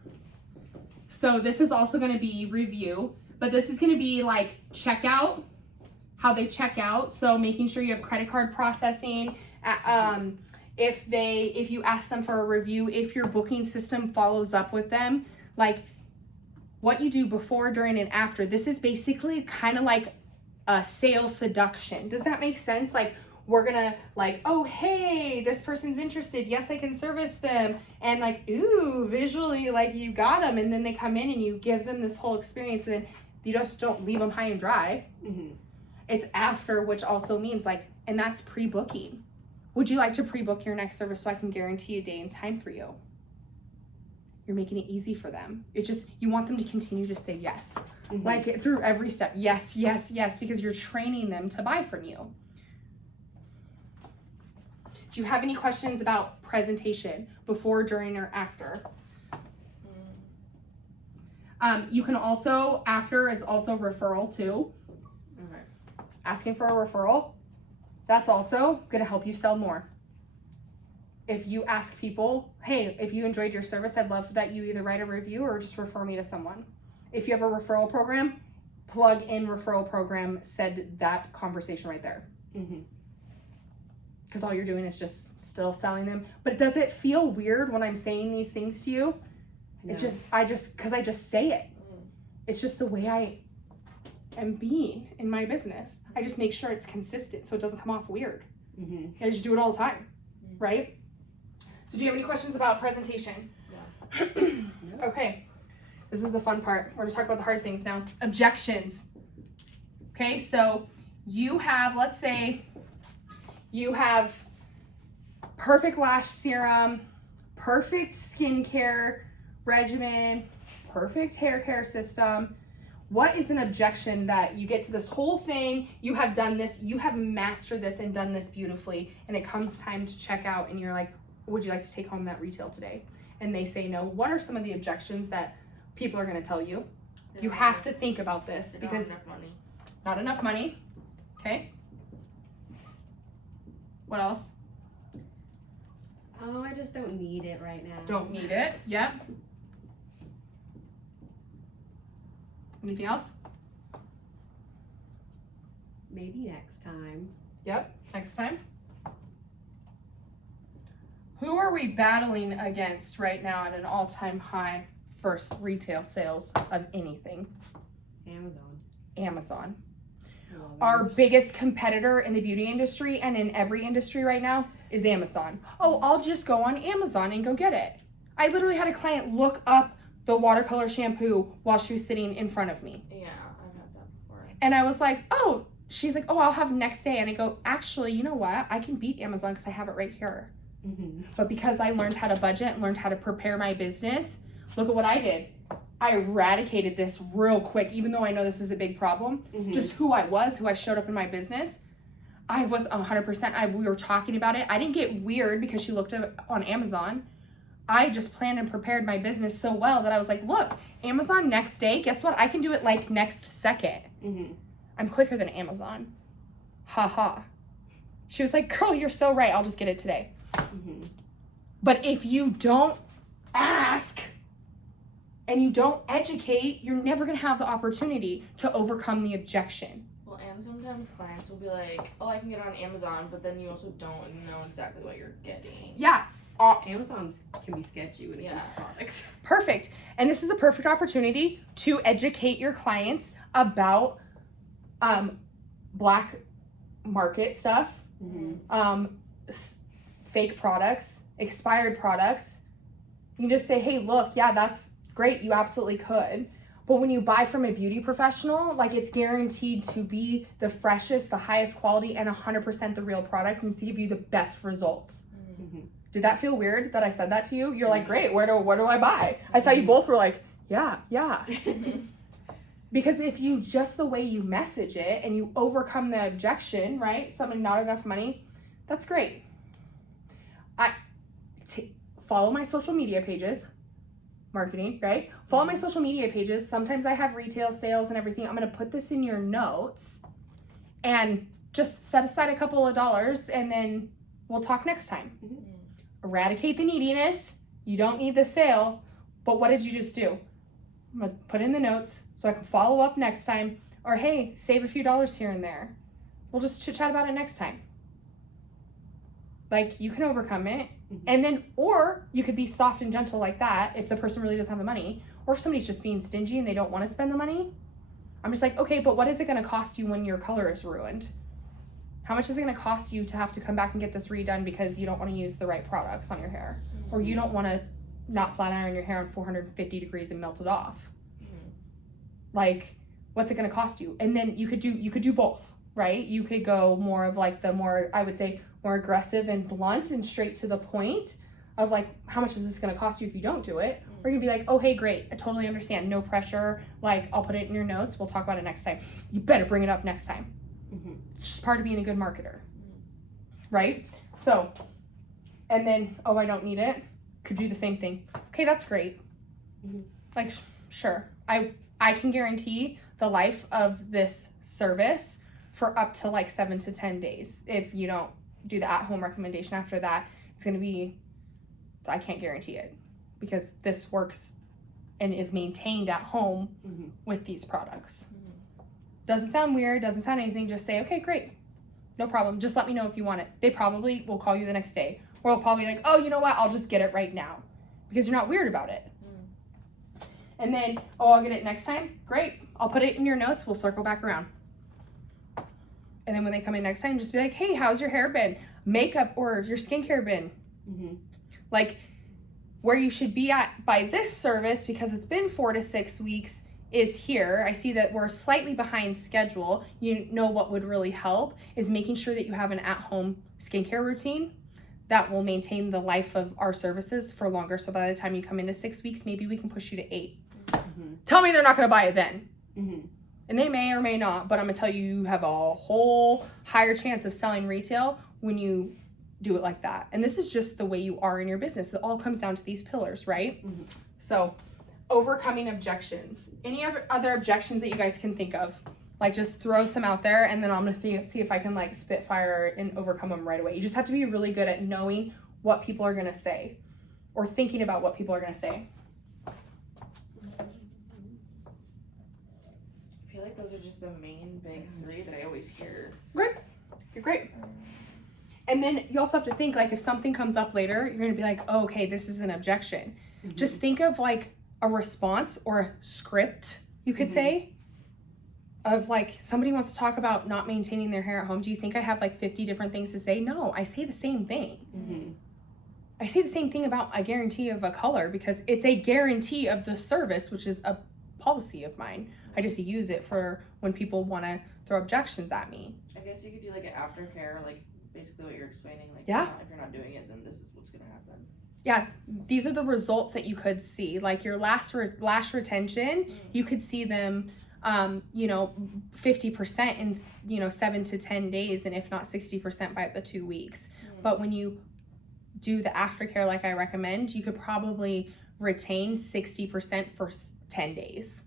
So this is also going to be review, but this is going to be like checkout, how they check out. So making sure you have credit card processing. If you ask them for a review, if your booking system follows up with them, like what you do before, during, and after. This is basically kind of like a sales seduction. Does that make sense? Like, we're gonna like, oh, hey, this person's interested. Yes, I can service them. And like, ooh, visually, like you got them. And then they come in and you give them this whole experience, and then you just don't leave them high and dry. It's after, which also means like, and that's pre-booking. Would you like to pre-book your next service so I can guarantee a day and time for you? You're making it easy for them. It just, you want them to continue to say yes. Like through every step, yes, yes, yes, because you're training them to buy from you. Do you have any questions about presentation before, during, or after? You can also, after is also referral too. Asking for a referral, that's also gonna help you sell more. If you ask people, hey, if you enjoyed your service, I'd love that you either write a review or just refer me to someone. If you have a referral program, plug in referral program, said that conversation right there. Because all you're doing is just still selling them. But does it feel weird when I'm saying these things to you? No. It's just, I just say it. It's just the way I am being in my business. I just make sure it's consistent so it doesn't come off weird. I just do it all the time, right? So do you have any questions about presentation? No. Okay, this is the fun part. We're gonna talk about the hard things now. Objections. Okay, so you have, let's say, you have perfect lash serum, perfect skincare regimen, perfect hair care system. What is an objection that you get to this whole thing, you have done this, you have mastered this and done this beautifully, and it comes time to check out and you're like, would you like to take home that retail today? And they say no. What are some of the objections that people are gonna tell you? You have to think about this because not enough money, okay? What else? Oh, I just don't need it right now. Don't need it, yep. Anything else? maybe next time. Yep, next time. Who are we battling against right now at an all-time high for retail sales of anything? Amazon. Our biggest competitor in the beauty industry and in every industry right now is Amazon. Oh, I'll just go on Amazon and go get it. I literally had a client look up the watercolor shampoo while she was sitting in front of me. Yeah, I've had that before. And I was like, oh, she's like, oh, I'll have next day. And I go, actually, you know what? I can beat Amazon because I have it right here. Mm-hmm. But because I learned how to budget and learned how to prepare my business, look at what I did. I eradicated this real quick, even though I know this is a big problem. Mm-hmm. Just who I was, who I showed up in my business. I was 100%. We were talking about it. I didn't get weird because she looked up on Amazon. I just planned and prepared my business so well that I was like, look, Amazon next day, guess what? I can do it like next second. Mm-hmm. I'm quicker than Amazon. Ha ha. She was like, girl, you're so right. I'll just get it today. Mm-hmm. But if you don't ask and you don't educate, you're never going to have the opportunity to overcome the objection. Well, and sometimes clients will be like, oh, I can get it on Amazon, but then you also don't know exactly what you're getting. Yeah. Amazon can be sketchy when it comes to products. Perfect. And this is a perfect opportunity to educate your clients about black market stuff, Mm-hmm. Fake products, expired products. You can just say, hey, look, yeah, that's great. You absolutely could. But when you buy from a beauty professional, like it's guaranteed to be the freshest, the highest quality, and 100% the real product and to give you the best results. Mm-hmm. Did that feel weird that I said that to you? You're like, great, what do I buy? I saw you both were like, yeah. Because if you just the way you message it and you overcome the objection, right? Someone not enough money, that's great. Follow my social media pages, marketing, right? Follow my social media pages. Sometimes I have retail sales and everything. I'm going to put this in your notes and just set aside a couple of dollars and then we'll talk next time. Mm-hmm. Eradicate the neediness. You don't need the sale, but what did you just do? I'm going to put in the notes so I can follow up next time. Or, hey, save a few dollars here and there. We'll just chit chat about it next time. Like, you can overcome it. Mm-hmm. And then, or you could be soft and gentle like that if the person really doesn't have the money. Or if somebody's just being stingy and they don't want to spend the money. I'm just like, okay, but what is it going to cost you when your color is ruined? How much is it going to cost you to have to come back and get this redone because you don't want to use the right products on your hair? Mm-hmm. Or you don't want to not flat iron your hair on 450 degrees and melt it off. Mm-hmm. Like, what's it going to cost you? And then you could do both, right? You could go more of like the more, I would say, more aggressive and blunt and straight to the point of like, how much is this going to cost you if you don't do it? Mm-hmm. Or you'd be like, oh, hey, great. I totally understand. No pressure. Like, I'll put it in your notes. We'll talk about it next time. You better bring it up next time. Mm-hmm. It's just part of being a good marketer, right? So, and then, oh, I don't need it. Could do the same thing. Okay, that's great. Mm-hmm. Like, sure. I can guarantee the life of this service for up to like 7 to 10 days. If you don't do the at-home recommendation after that, it's going to be, I can't guarantee it because this works and is maintained at home mm-hmm. with these products. Mm-hmm. Doesn't sound weird, doesn't sound anything. Just say, okay, great. No problem. Just let me know if you want it. They probably will call you the next day. Or they'll probably be like, oh, you know what? I'll just get it right now. Because you're not weird about it. Mm. And then, oh, I'll get it next time? Great. I'll put it in your notes. We'll circle back around. And then when they come in next time, just be like, hey, how's your hair been? Makeup or your skincare been? Mm-hmm. Like, where you should be at by this service, because it's been 4 to 6 weeks, is here. I see that we're slightly behind schedule. You know what would really help is making sure that you have an at-home skincare routine that will maintain the life of our services for longer. So by the time you come into 6 weeks, maybe we can push you to 8. Mm-hmm. Tell me they're not going to buy it then. Mm-hmm. And they may or may not, but I'm going to tell you, you have a whole higher chance of selling retail when you do it like that. And this is just the way you are in your business. It all comes down to these pillars, right? Mm-hmm. So overcoming objections. Any other objections that you guys can think of? Like, just throw some out there, and then I'm going to see if I can, like, spitfire and overcome them right away. You just have to be really good at knowing what people are going to say or thinking about what people are going to say. I feel feel like those are just the main big three that I always hear. Great. You're great. And then you also have to think, like, if something comes up later, you're going to be like, oh, okay, this is an objection. Just think of, like, a response or a script, you could say, of, like, somebody wants to talk about not maintaining their hair at home. Do you think I have, like, 50 different things to say? No, I say the same thing. I say the same thing about a guarantee of a color because it's a guarantee of the service, which is a policy of mine. I just use it for when people want to throw objections at me. I guess you could do like an aftercare, like basically what you're explaining. Like, Yeah. If you're not doing it, then this is what's gonna happen. Yeah, these are the results that you could see. Like your lash retention, you could see them, 50% in 7 to 10 days, and if not 60% by the 2 weeks. But when you do the aftercare like I recommend, you could probably retain 60% for 10 days.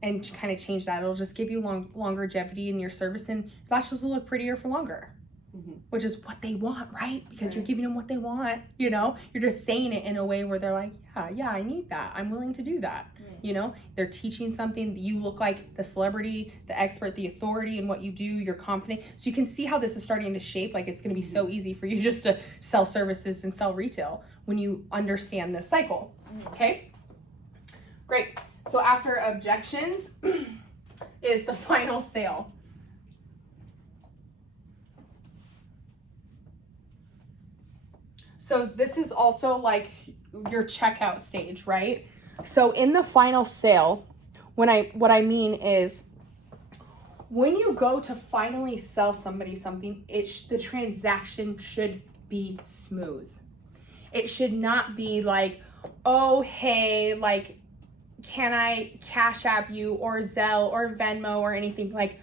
And kind of change that. It'll just give you longevity in your service, and lashes will look prettier for longer, which is what they want, right? Because you're giving them what they want, you're just saying it in a way where they're like, yeah, I need that. I'm willing to do that. They're teaching something. You look like the celebrity, the expert, the authority in what you do. You're confident. So you can see how this is starting to shape. Like, it's going to be so easy for you just to sell services and sell retail when you understand this cycle. Okay? Great. So after objections is the final sale. So this is also like your checkout stage, right? So in the final sale, what I mean is when you go to finally sell somebody something, the transaction should be smooth. It should not be like, oh, hey, like, can I Cash App you or Zelle or Venmo or anything, like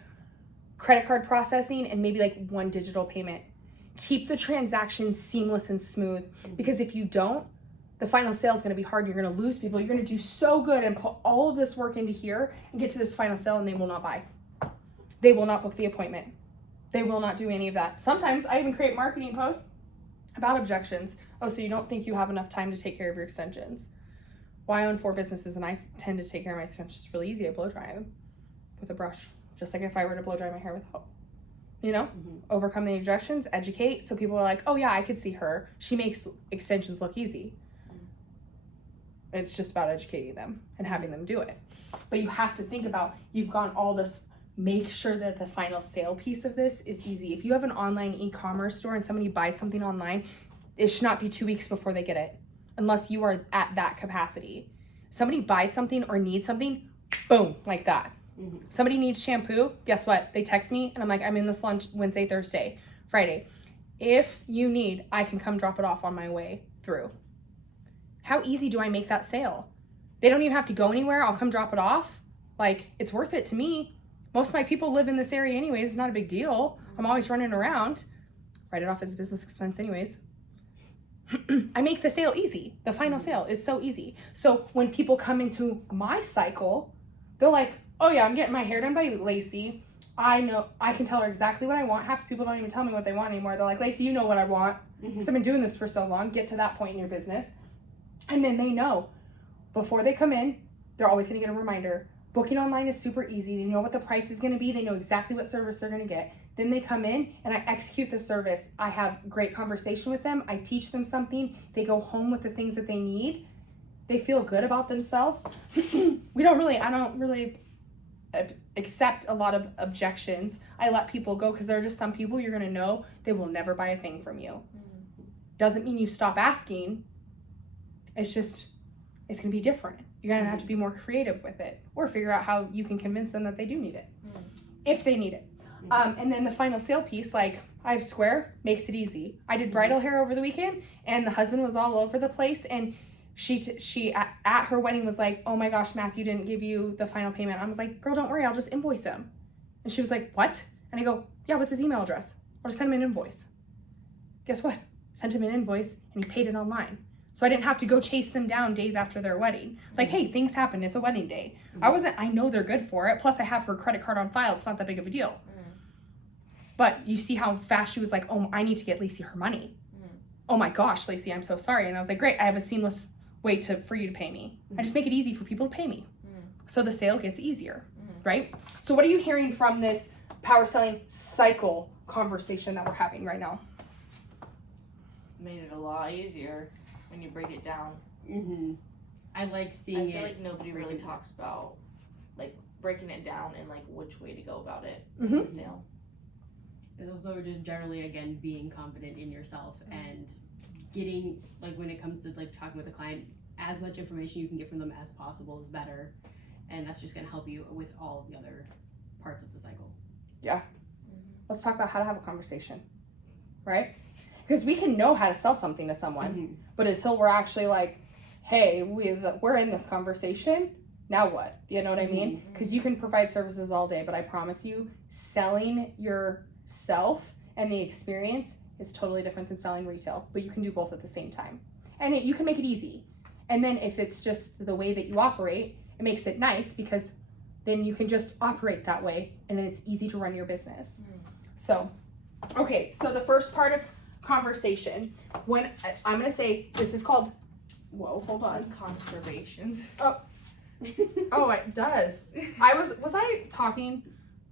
credit card processing and maybe like one digital payment. Keep the transaction seamless and smooth, because if you don't, the final sale is going to be hard. You're going to lose people. You're going to do so good and put all of this work into here and get to this final sale, and they will not buy. They will not book the appointment. They will not do any of that. Sometimes I even create marketing posts about objections. Oh, so you don't think you have enough time to take care of your extensions? Well, I own 4 businesses, and I tend to take care of my extensions. It's really easy. I blow dry them with a brush, just like if I were to blow dry my hair without. Overcome the objections, educate. So people are like, oh yeah, I could see her. She makes extensions look easy. It's just about educating them and having them do it. But you have to think about, you've gone all this, make sure that the final sale piece of this is easy. If you have an online e-commerce store and somebody buys something online, it should not be 2 weeks before they get it, unless you are at that capacity. Somebody buys something or needs something, boom, like that. Somebody needs shampoo, guess what? They text me and I'm like, I'm in this lunch Wednesday, Thursday, Friday. If you need, I can come drop it off on my way through. How easy do I make that sale? They don't even have to go anywhere. I'll come drop it off. Like, it's worth it to me. Most of my people live in this area anyways. It's not a big deal. I'm always running around. Write it off as a business expense anyways. I make the sale easy. The final sale is so easy. So when people come into my cycle, they're like, oh yeah, I'm getting my hair done by Lacey. I know, I can tell her exactly what I want. Half the people don't even tell me what they want anymore. They're like, Lacey, you know what I want. Because I've been doing this for so long. Get to that point in your business. And then they know, before they come in, they're always going to get a reminder. Booking online is super easy. They know what the price is going to be. They know exactly what service they're going to get. Then they come in and I execute the service. I have great conversation with them. I teach them something. They go home with the things that they need. They feel good about themselves. I don't really accept a lot of objections. I let people go because there are just some people you're going to know they will never buy a thing from you. Doesn't mean you stop asking. It's just, it's going to be different. You're going to have to be more creative with it, or figure out how you can convince them that they do need it, if they need it. And then the final sale piece, like, I have Square, makes it easy. I did bridal hair over the weekend, and the husband was all over the place, and she at her wedding was like, oh my gosh, Matthew didn't give you the final payment. I was like, girl, don't worry, I'll just invoice him. And she was like, what? And I go, yeah, what's his email address? I'll just send him an invoice. Guess what? Sent him an invoice, and he paid it online. So I didn't have to go chase them down days after their wedding. Like, hey, things happen. It's a wedding day. I know they're good for it. Plus I have her credit card on file. It's not that big of a deal. But you see how fast she was like, oh, I need to get Lacey her money. Oh my gosh, Lacey, I'm so sorry. And I was like, great, I have a seamless way for you to pay me. I just make it easy for people to pay me. So the sale gets easier. right? So what are you hearing from this power selling cycle conversation that we're having right now? Made it a lot easier when you break it down. I like seeing I feel it. like nobody really talks about like breaking it down and like which way to go about it Mhm. in sale. And also just generally, again, being confident in yourself and getting, like, when it comes to like talking with a client, as much information you can get from them as possible is better. And that's just going to help you with all the other parts of the cycle. Let's talk about how to have a conversation, right? Because we can know how to sell something to someone, but until we're actually like, hey, we're in this conversation, now what? You know what I mean? Because you can provide services all day, but I promise you, selling yourself and the experience is totally different than selling retail, but you can do both at the same time. And you can make it easy. And then if it's just the way that you operate, it makes it nice because then you can just operate that way and then it's easy to run your business. So, okay, so the first part of conversation, when I'm gonna say this is called, whoa, hold on. This is conservations. Oh, it does. Was I talking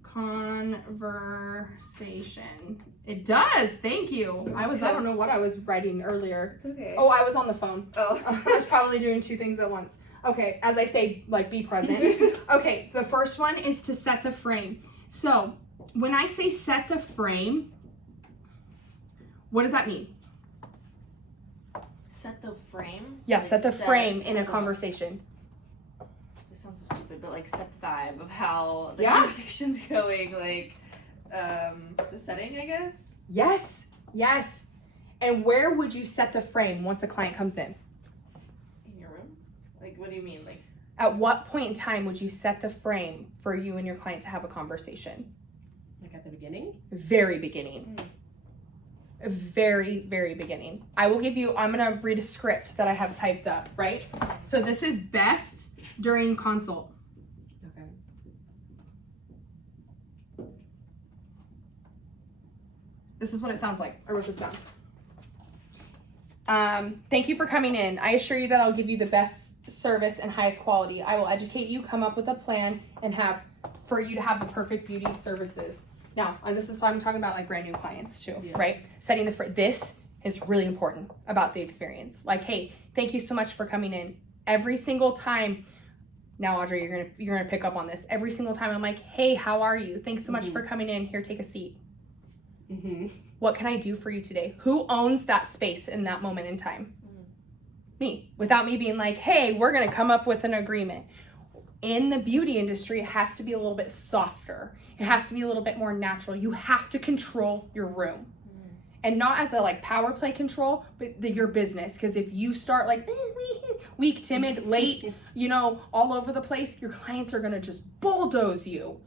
conversation? It does. Thank you. I don't know what I was writing earlier. It's okay. Oh, I was on the phone. Oh. I was probably doing two things at once. Okay, as I say, like, be present. Okay, the first one is to set the frame. So, when I say set the frame, what does that mean? Set the frame? Yeah, Like set the frame in a set the- conversation. This sounds so stupid, but like set the vibe of how the Yeah. conversation's going, like the setting, I guess. Yes. And where would you set the frame once a client comes in? In your room? Like, what do you mean? Like, At what point in time would you set the frame for you and your client to have a conversation? Like at the beginning? Very beginning. Very, very beginning. I'm gonna read a script that I have typed up, right? So this is best during consult. Okay. This is what it sounds like. I wrote this down. Thank you for coming in. I assure you that I'll give you the best service and highest quality. I will educate you, come up with a plan, and for you to have the perfect beauty services. Now, this is why I'm talking about like brand new clients too, right? Setting this is really important about the experience. Like, hey, thank you so much for coming in. Every single time. Now, Audrey, you're gonna pick up on this. Every single time I'm like, hey, how are you? Thanks so much for coming in. Here, take a seat. What can I do for you today? Who owns that space in that moment in time? Me. Without me being like, hey, we're gonna come up with an agreement. In the beauty industry, it has to be a little bit softer. It has to be a little bit more natural. You have to control your room. And not as a like power play control, but your business. Because if you start like weak, timid, late, all over the place, your clients are gonna just bulldoze you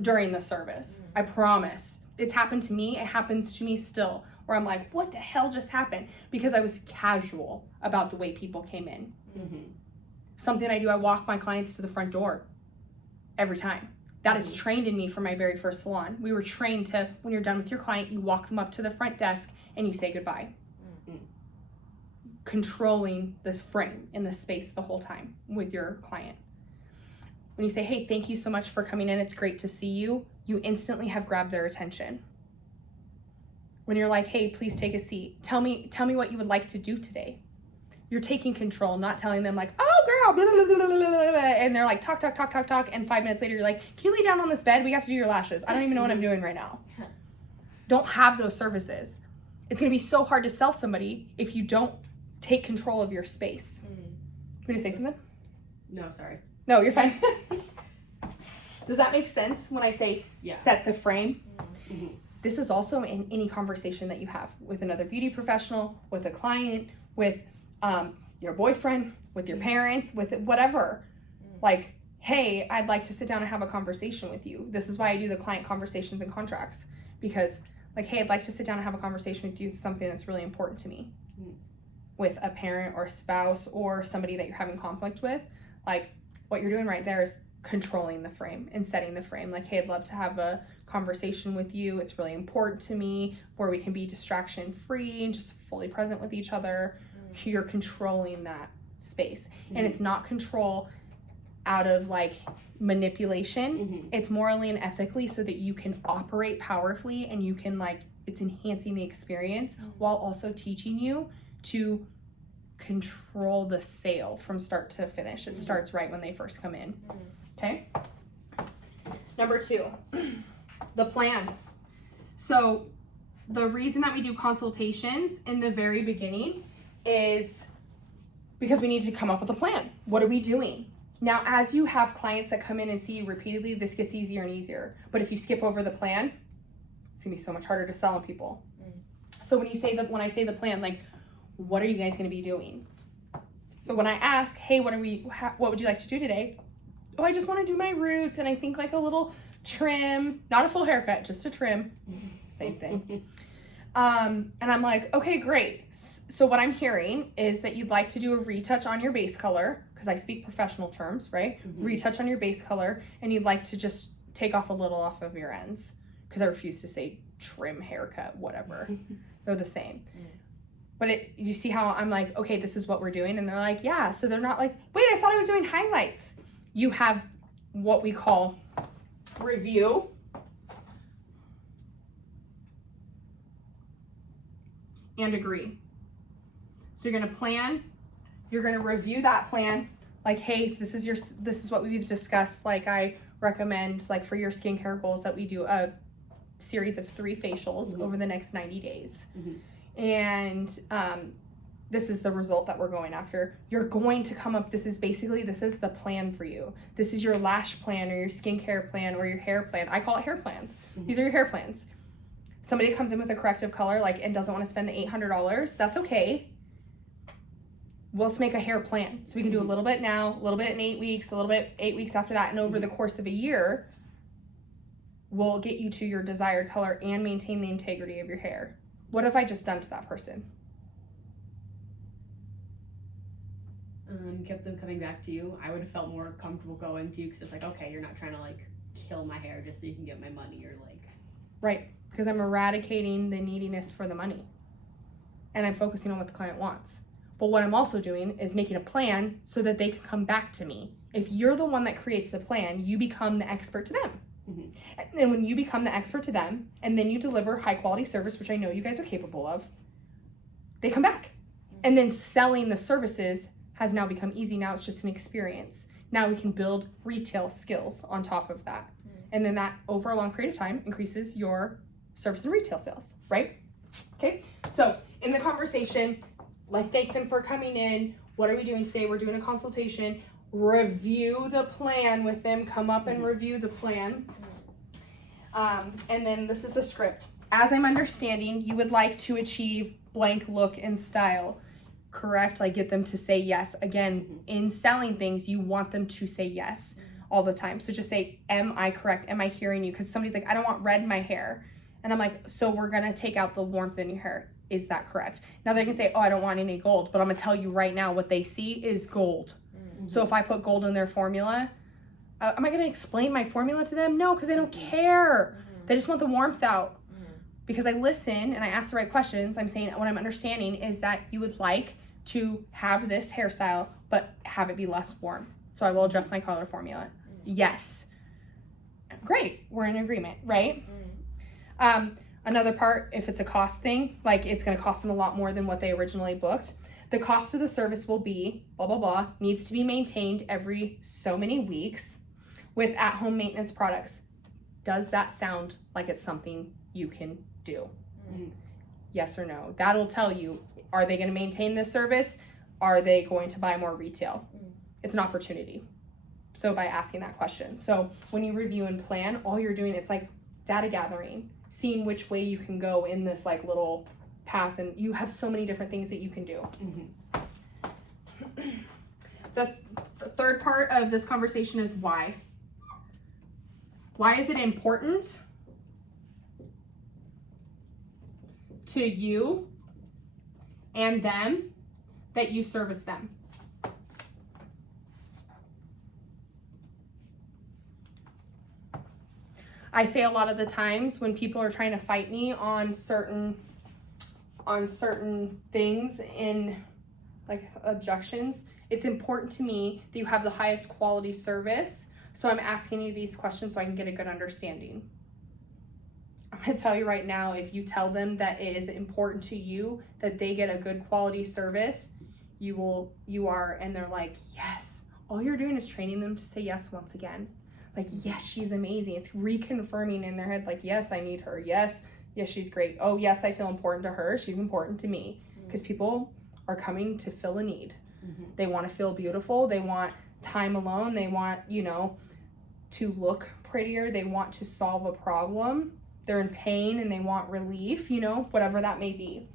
during the service. I promise. It's happened to me. It happens to me still, where I'm like, what the hell just happened? Because I was casual about the way people came in. Something I do, I walk my clients to the front door every time. That is trained in me from my very first salon. We were trained to, when you're done with your client, you walk them up to the front desk and you say goodbye. Controlling this frame in the space the whole time with your client. When you say, hey, thank you so much for coming in, it's great to see you, you instantly have grabbed their attention. When you're like, hey, please take a seat. Tell me what you would like to do today. You're taking control, not telling them like, oh girl, blah, blah, blah, blah, blah, blah, and they're like, talk. And 5 minutes later, you're like, can you lay down on this bed? We have to do your lashes. I don't even know what I'm doing right now. Don't have those services. It's gonna be so hard to sell somebody if you don't take control of your space. You want to say something? No, sorry. No, you're fine. Does that make sense when I say set the frame? This is also in any conversation that you have with another beauty professional, with a client, with your boyfriend, with your parents, with whatever. Like, hey, I'd like to sit down and have a conversation with you. This is why I do the client conversations and contracts. Because, like, hey, I'd like to sit down and have a conversation with you. It's something that's really important to me. With a parent or a spouse or somebody that you're having conflict with. Like, what you're doing right there is controlling the frame and setting the frame. Like, hey, I'd love to have a conversation with you. It's really important to me where we can be distraction free and just fully present with each other. You're controlling that space. And it's not control out of like manipulation. It's morally and ethically so that you can operate powerfully and you can like, it's enhancing the experience while also teaching you to control the sale from start to finish. It starts right when they first come in. Okay. Number 2, the plan. So the reason that we do consultations in the very beginning is because we need to come up with a plan. What are we doing? Now, as you have clients that come in and see you repeatedly, this gets easier and easier. But if you skip over the plan, it's gonna be so much harder to sell on people. So when I say the plan, like, what are you guys gonna be doing? So when I ask, hey, what would you like to do today? Oh, I just want to do my roots, and I think like a little trim, not a full haircut, just a trim. Same thing. And I'm like, okay, great. So what I'm hearing is that you'd like to do a retouch on your base color, because I speak professional terms, right? Retouch on your base color, and you'd like to just take off a little off of your ends, because I refuse to say trim, haircut, whatever. They're the same. But you see how I'm like, okay, this is what we're doing, and they're like, yeah. So they're not like, wait, I thought I was doing highlights. You have what we call review and agree. So you're gonna plan, you're gonna review that plan, like, hey, this is what we've discussed. Like, I recommend, like, for your skincare goals that we do a series of 3 facials over the next 90 days. And this is the result that we're going after. You're going to come up, this is the plan for you. This is your lash plan or your skincare plan or your hair plan. I call it hair plans. These are your hair plans. Somebody comes in with a corrective color and doesn't want to spend the $800, that's okay. Let's make a hair plan. So we can do a little bit now, a little bit in 8 weeks, a little bit 8 weeks after that, and over the course of a year, we'll get you to your desired color and maintain the integrity of your hair. What have I just done to that person? Kept them coming back to you. I would have felt more comfortable going to you because it's like, okay, you're not trying to like kill my hair just so you can get my money. You're like, right, because I'm eradicating the neediness for the money, and I'm focusing on what the client wants. But what I'm also doing is making a plan so that they can come back to me. If you're the one that creates the plan, you become the expert to them. And when you become the expert to them, and then you deliver high quality service, which I know you guys are capable of, they come back. And then selling the services has now become easy. Now it's just an experience. Now we can build retail skills on top of that. And then that, over a long period of time, increases your service and retail sales, right? Okay, so in the conversation, like, thank them for coming in. What are we doing today? We're doing a consultation. Review the plan with them. Come up and review the plan. And then this is the script. As I'm understanding, you would like to achieve blank look and style. Correct? Like, get them to say yes. Again, in selling things, you want them to say yes all the time. So just say, am I correct? Am I hearing you? Because somebody's like, I don't want red in my hair. And I'm like, so we're going to take out the warmth in your hair. Is that correct? Now they can say, oh, I don't want any gold. But I'm going to tell you right now, what they see is gold. So if I put gold in their formula, am I going to explain my formula to them? No, because they don't care. They just want the warmth out. Because I listen and I ask the right questions. I'm saying what I'm understanding is that you would like to have this hairstyle, but have it be less warm. So I will adjust my color formula. Yes. Great. We're in agreement, right? Another part, if it's a cost thing, like, it's going to cost them a lot more than what they originally booked. The cost of the service will be blah, blah, blah, needs to be maintained every so many weeks with at-home maintenance products. Does that sound like it's something you can do? Yes or no? That'll tell you, are they going to maintain this service? Are they going to buy more retail? It's an opportunity. So by asking that question. So when you review and plan, all you're doing, it's like data gathering, seeing which way you can go in this like little path, and you have so many different things that you can do. The third part of this conversation is why. Why is it important to you and them that you service them? I say a lot of the times when people are trying to fight me on certain things in like objections, It's important to me that you have the highest quality service. So I'm asking you these questions so I can get a good understanding. I'm going to tell you right now, if you tell them that it is important to you that they get a good quality service, you are, and they're like, yes. All you're doing is training them to say yes once again. Like, yes, she's amazing. It's reconfirming in their head, like, yes, I need her. Yes, she's great. Oh, yes, I feel important to her. She's important to me. Because people are coming to fill a need. They want to feel beautiful. They want time alone. They want, to look prettier. They want to solve a problem. They're in pain and they want relief, whatever that may be.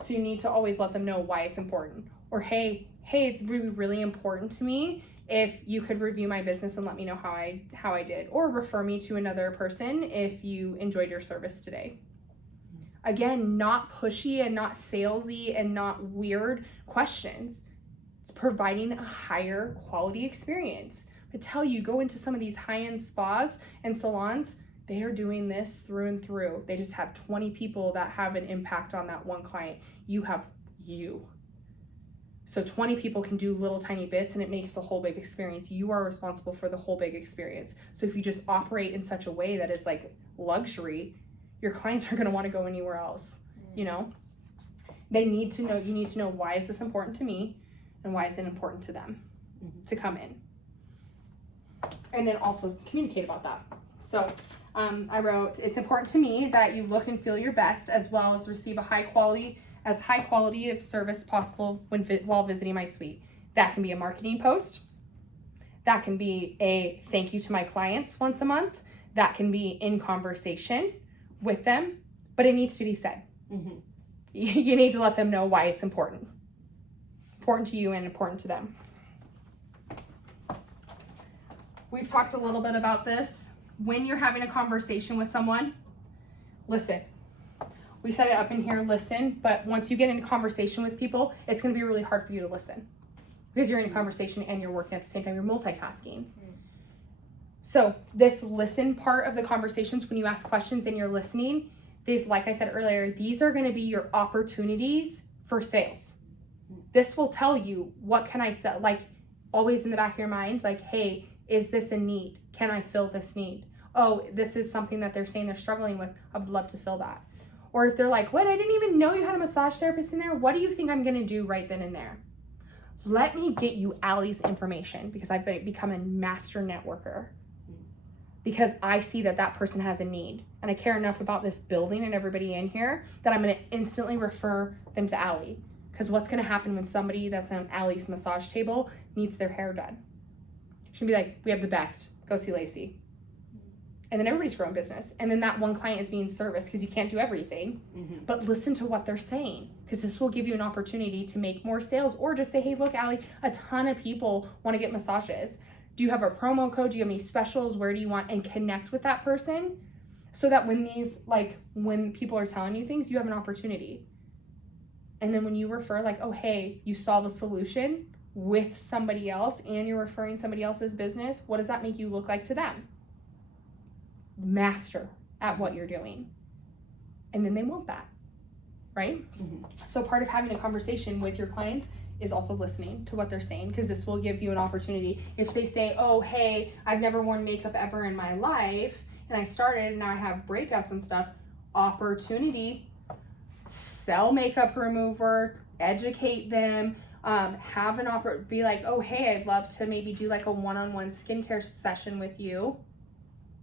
So you need to always let them know why it's important. Or, hey, it's really, really important to me if you could review my business and let me know how I did. Or refer me to another person if you enjoyed your service today. Again, not pushy and not salesy and not weird questions. It's providing a higher quality experience. I tell you, go into some of these high-end spas and salons, they are doing this through and through. They just have 20 people that have an impact on that one client. You have you. So 20 people can do little tiny bits and it makes a whole big experience. You are responsible for the whole big experience. So if you just operate in such a way that is like luxury, your clients are going to want to go anywhere else. They need to know, you need to know, why is this important to me and why is it important to them to come in? And then also communicate about that. So I wrote, it's important to me that you look and feel your best, as well as receive a high quality of service possible while visiting my suite. That can be a marketing post. That can be a thank you to my clients once a month. That can be in conversation with them, but it needs to be said. You need to let them know why it's important to you and important to them. We've talked a little bit about this. When you're having a conversation with someone, listen. We set it up in here, listen, but once you get into conversation with people, it's going to be really hard for you to listen because you're in a conversation and you're working at the same time, you're multitasking. So this listen part of the conversations, when you ask questions and you're listening, these, like I said earlier, these are going to be your opportunities for sales. This will tell you, what can I sell? Like, always in the back of your mind, like, hey, is this a need? Can I fill this need? Oh, this is something that they're saying they're struggling with. I would love to fill that. Or if they're like, what, I didn't even know you had a massage therapist in there. What do you think I'm going to do right then and there? Let me get you Allie's information, because I've become a master networker. Because I see that person has a need. And I care enough about this building and everybody in here that I'm going to instantly refer them to Allie. Because what's going to happen when somebody that's on Allie's massage table needs their hair done? She'll be like, we have the best. Go see Lacey. And then everybody's growing business. And then that one client is being serviced, because you can't do everything. But listen to what they're saying, because this will give you an opportunity to make more sales, or just say, hey, look, Allie, a ton of people want to get massages. Do you have a promo code? Do you have any specials? Where do you want? And connect with that person so that when people are telling you things, you have an opportunity. And then when you refer, like, oh, hey, you solve a solution with somebody else and you're referring somebody else's business, what does that make you look like to them? Master at what you're doing. And then they want that, right? So part of having a conversation with your clients is also listening to what they're saying, because this will give you an opportunity. If they say, oh, hey, I've never worn makeup ever in my life, and I started and now I have breakouts and stuff, opportunity, sell makeup remover, educate them, have an be like, oh, hey, I'd love to maybe do like a one-on-one skincare session with you.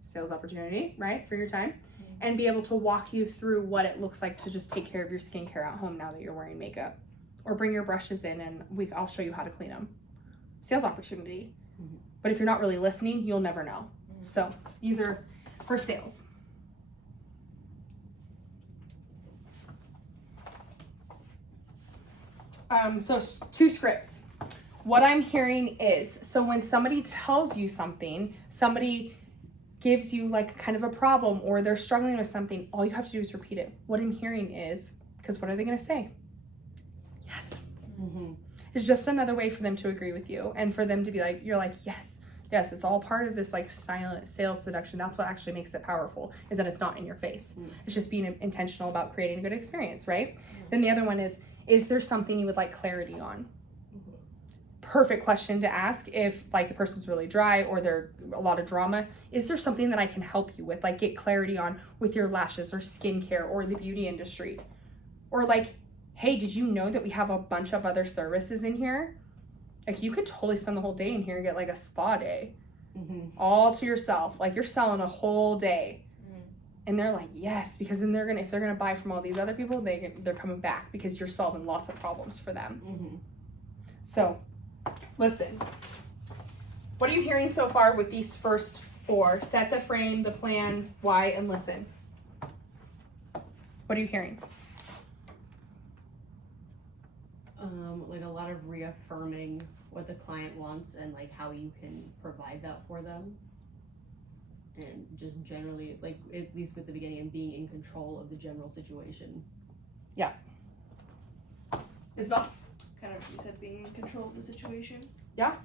Sales opportunity, right, for your time, and be able to walk you through what it looks like to just take care of your skincare at home now that you're wearing makeup. Or bring your brushes in and I'll show you how to clean them. Sales opportunity. But if you're not really listening, you'll never know. So these are for sales. So 2 scripts. What I'm hearing is, so when somebody tells you something, somebody gives you like kind of a problem or they're struggling with something, all you have to do is repeat it. What I'm hearing is, because what are they going to say? Yes. It's just another way for them to agree with you and for them to be like, you're like, yes, it's all part of this like silent sales seduction. That's what actually makes it powerful, is that it's not in your face. It's just being intentional about creating a good experience, right? Then the other one is there something you would like clarity on? perfect question to ask if like the person's really dry or they're a lot of drama. Is there something that I can help you with? Like get clarity on with your lashes or skincare or the beauty industry. Or like, hey, did you know that we have a bunch of other services in here? Like you could totally spend the whole day in here and get like a spa day. All to yourself. Like you're selling a whole day. And they're like, yes, because then if they're gonna buy from all these other people, they're coming back because you're solving lots of problems for them. So, listen. What are you hearing so far with these first 4? Set the frame, the plan, why, and listen. What are you hearing? Like a lot of reaffirming what the client wants and like how you can provide that for them. And just generally, like, at least with the beginning, and being in control of the general situation. Yeah. Isabel? Kind of, you said being in control of the situation. Yeah.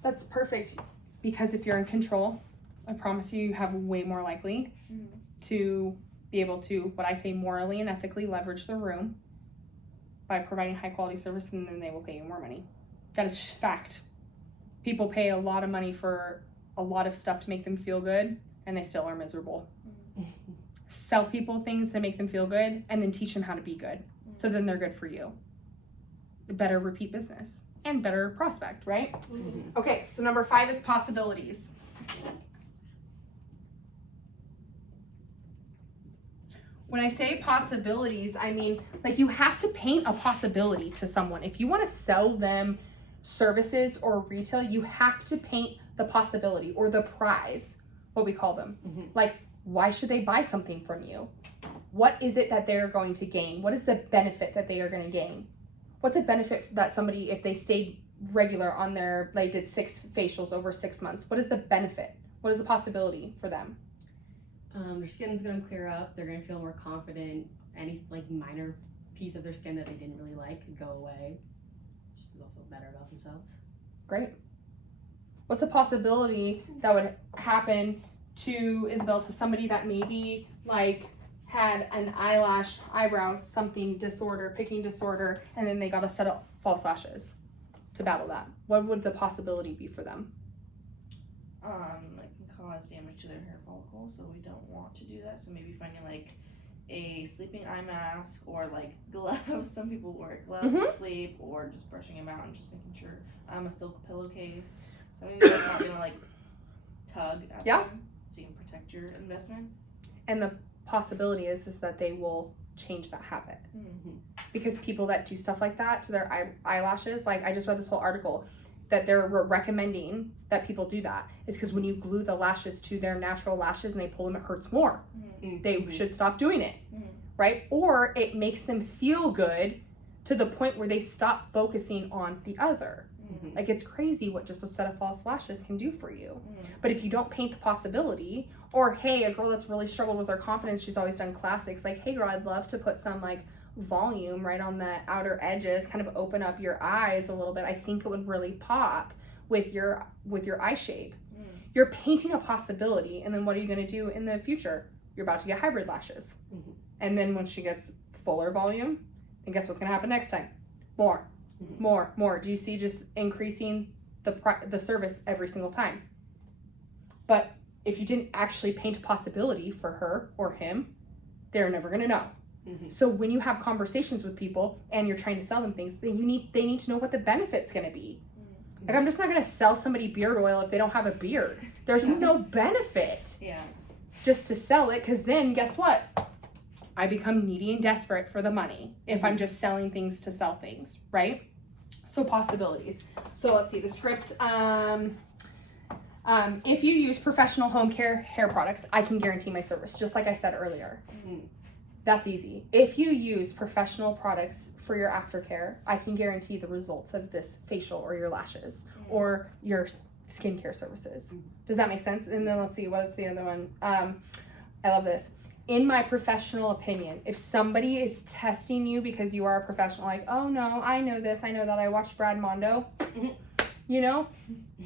That's perfect. Because if you're in control, I promise you have way more likely to be able to, what I say, morally and ethically leverage the room by providing high quality service, and then they will pay you more money. That is just fact. People pay a lot of money for a lot of stuff to make them feel good, and they still are miserable. Sell people things to make them feel good, and then teach them how to be good. So then they're good for you. Better repeat business and better prospect, right? Okay, so number 5 is possibilities. When I say possibilities, I mean, like you have to paint a possibility to someone. If you want to sell them services or retail, you have to paint the possibility or the prize, what we call them. Like, why should they buy something from you? What is it that they're going to gain? What is the benefit that they are going to gain? What's a benefit that somebody, if they stayed regular on their, like did 6 facials over 6 months, what is the benefit? What is the possibility for them? Their skin's gonna clear up. They're gonna feel more confident. Any like minor piece of their skin that they didn't really like could go away. Just so they'll feel better about themselves. Great. What's the possibility that would happen to Isabel, to somebody that maybe like had an eyebrow, something disorder, picking disorder, and then they got a set of false lashes to battle that? What would the possibility be for them? It can cause damage to their hair follicles, so we don't want to do that. So maybe finding like a sleeping eye mask or like gloves. Some people wear gloves to sleep, or just brushing them out and just making sure. A silk pillowcase. Something that's not gonna like tug at them, so you can protect your investment. And the possibility is that they will change that habit. Because people that do stuff like that to their eyelashes, like I just read this whole article that they're recommending that people do that is because when you glue the lashes to their natural lashes and they pull them, it hurts more. They should stop doing it, right? Or it makes them feel good to the point where they stop focusing on the other. Like it's crazy what just a set of false lashes can do for you. But if you don't paint the possibility, or hey, a girl that's really struggled with her confidence, she's always done classics, like hey girl, I'd love to put some like volume right on the outer edges, kind of open up your eyes a little bit. I think it would really pop with your eye shape. You're painting a possibility, and then what are you going to do in the future? You're about to get hybrid lashes. And then when she gets fuller volume, then guess what's going to happen next time? More. Do you see just increasing the service every single time? But if you didn't actually paint a possibility for her or him, they're never going to know. So when you have conversations with people and you're trying to sell them things, they need to know what the benefit's going to be. Like I'm just not going to sell somebody beard oil if they don't have a beard. There's no benefit just to sell it, because then guess what? I become needy and desperate for the money if I'm just selling things to sell things, right? So possibilities. So let's see the script. If you use professional home care hair products, I can guarantee my service, just like I said earlier. That's easy. If you use professional products for your aftercare, I can guarantee the results of this facial or your lashes or your skincare services. Does that make sense? And then let's see, what's the other one? I love this. In my professional opinion, if somebody is testing you because you are a professional, like, oh no, I know this, I know that, I watched Brad Mondo, you know?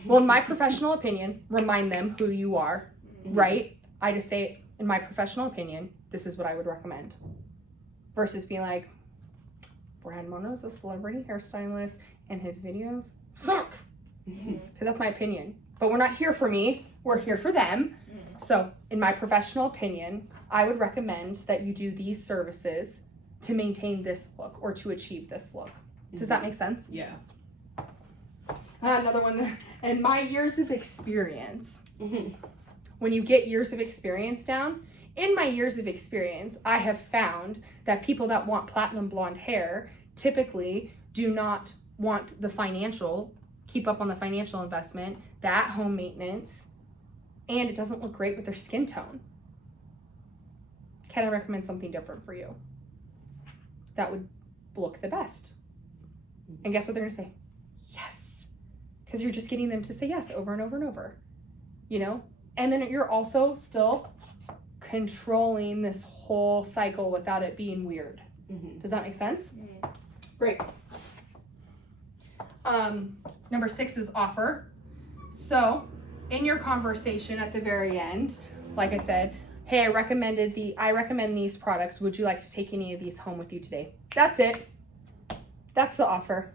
Well, in my professional opinion, remind them who you are, right? I just say, in my professional opinion, this is what I would recommend. Versus being like, Brad Mono's a celebrity hairstylist and his videos suck. Because that's my opinion. But we're not here for me. We're here for them. So, in my professional opinion, I would recommend that you do these services to maintain this look or to achieve this look. Does that make sense? Yeah. Another one, and my years of experience. When you get years of experience down, in my years of experience, I have found that people that want platinum blonde hair typically do not want the financial, keep up on the financial investment, the at-home maintenance, and it doesn't look great with their skin tone. Can I recommend something different for you that would look the best? And guess what they're gonna say? Yes. Because you're just getting them to say yes over and over and over, you know? And then you're also still controlling this whole cycle without it being weird. Does that make sense? Great. Number 6 is offer. So in your conversation at the very end, like I said, hey, I recommend these products. Would you like to take any of these home with you today? That's it. That's the offer.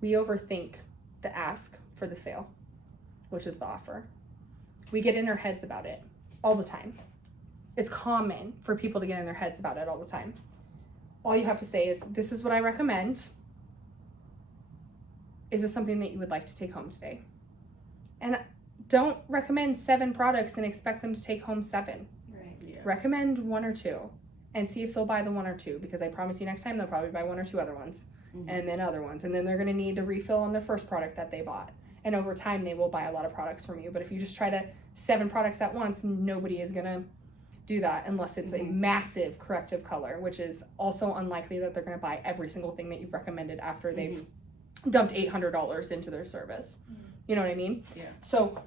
We overthink the ask for the sale, which is the offer. We get in our heads about it all the time. It's common for people to get in their heads about it all the time. All you have to say is, this is what I recommend. Is this something that you would like to take home today? And don't recommend 7 products and expect them to take home 7. Right. Yeah. Recommend 1 or 2 and see if they'll buy the 1 or 2, because I promise you next time they'll probably buy 1 or 2 other ones and then other ones. And then they're going to need to refill on their first product that they bought. And over time, they will buy a lot of products from you. But if you just try to 7 products at once, nobody is going to do that unless it's a massive corrective color, which is also unlikely that they're going to buy every single thing that you've recommended after they've dumped $800 into their service. You know what I mean? Yeah. So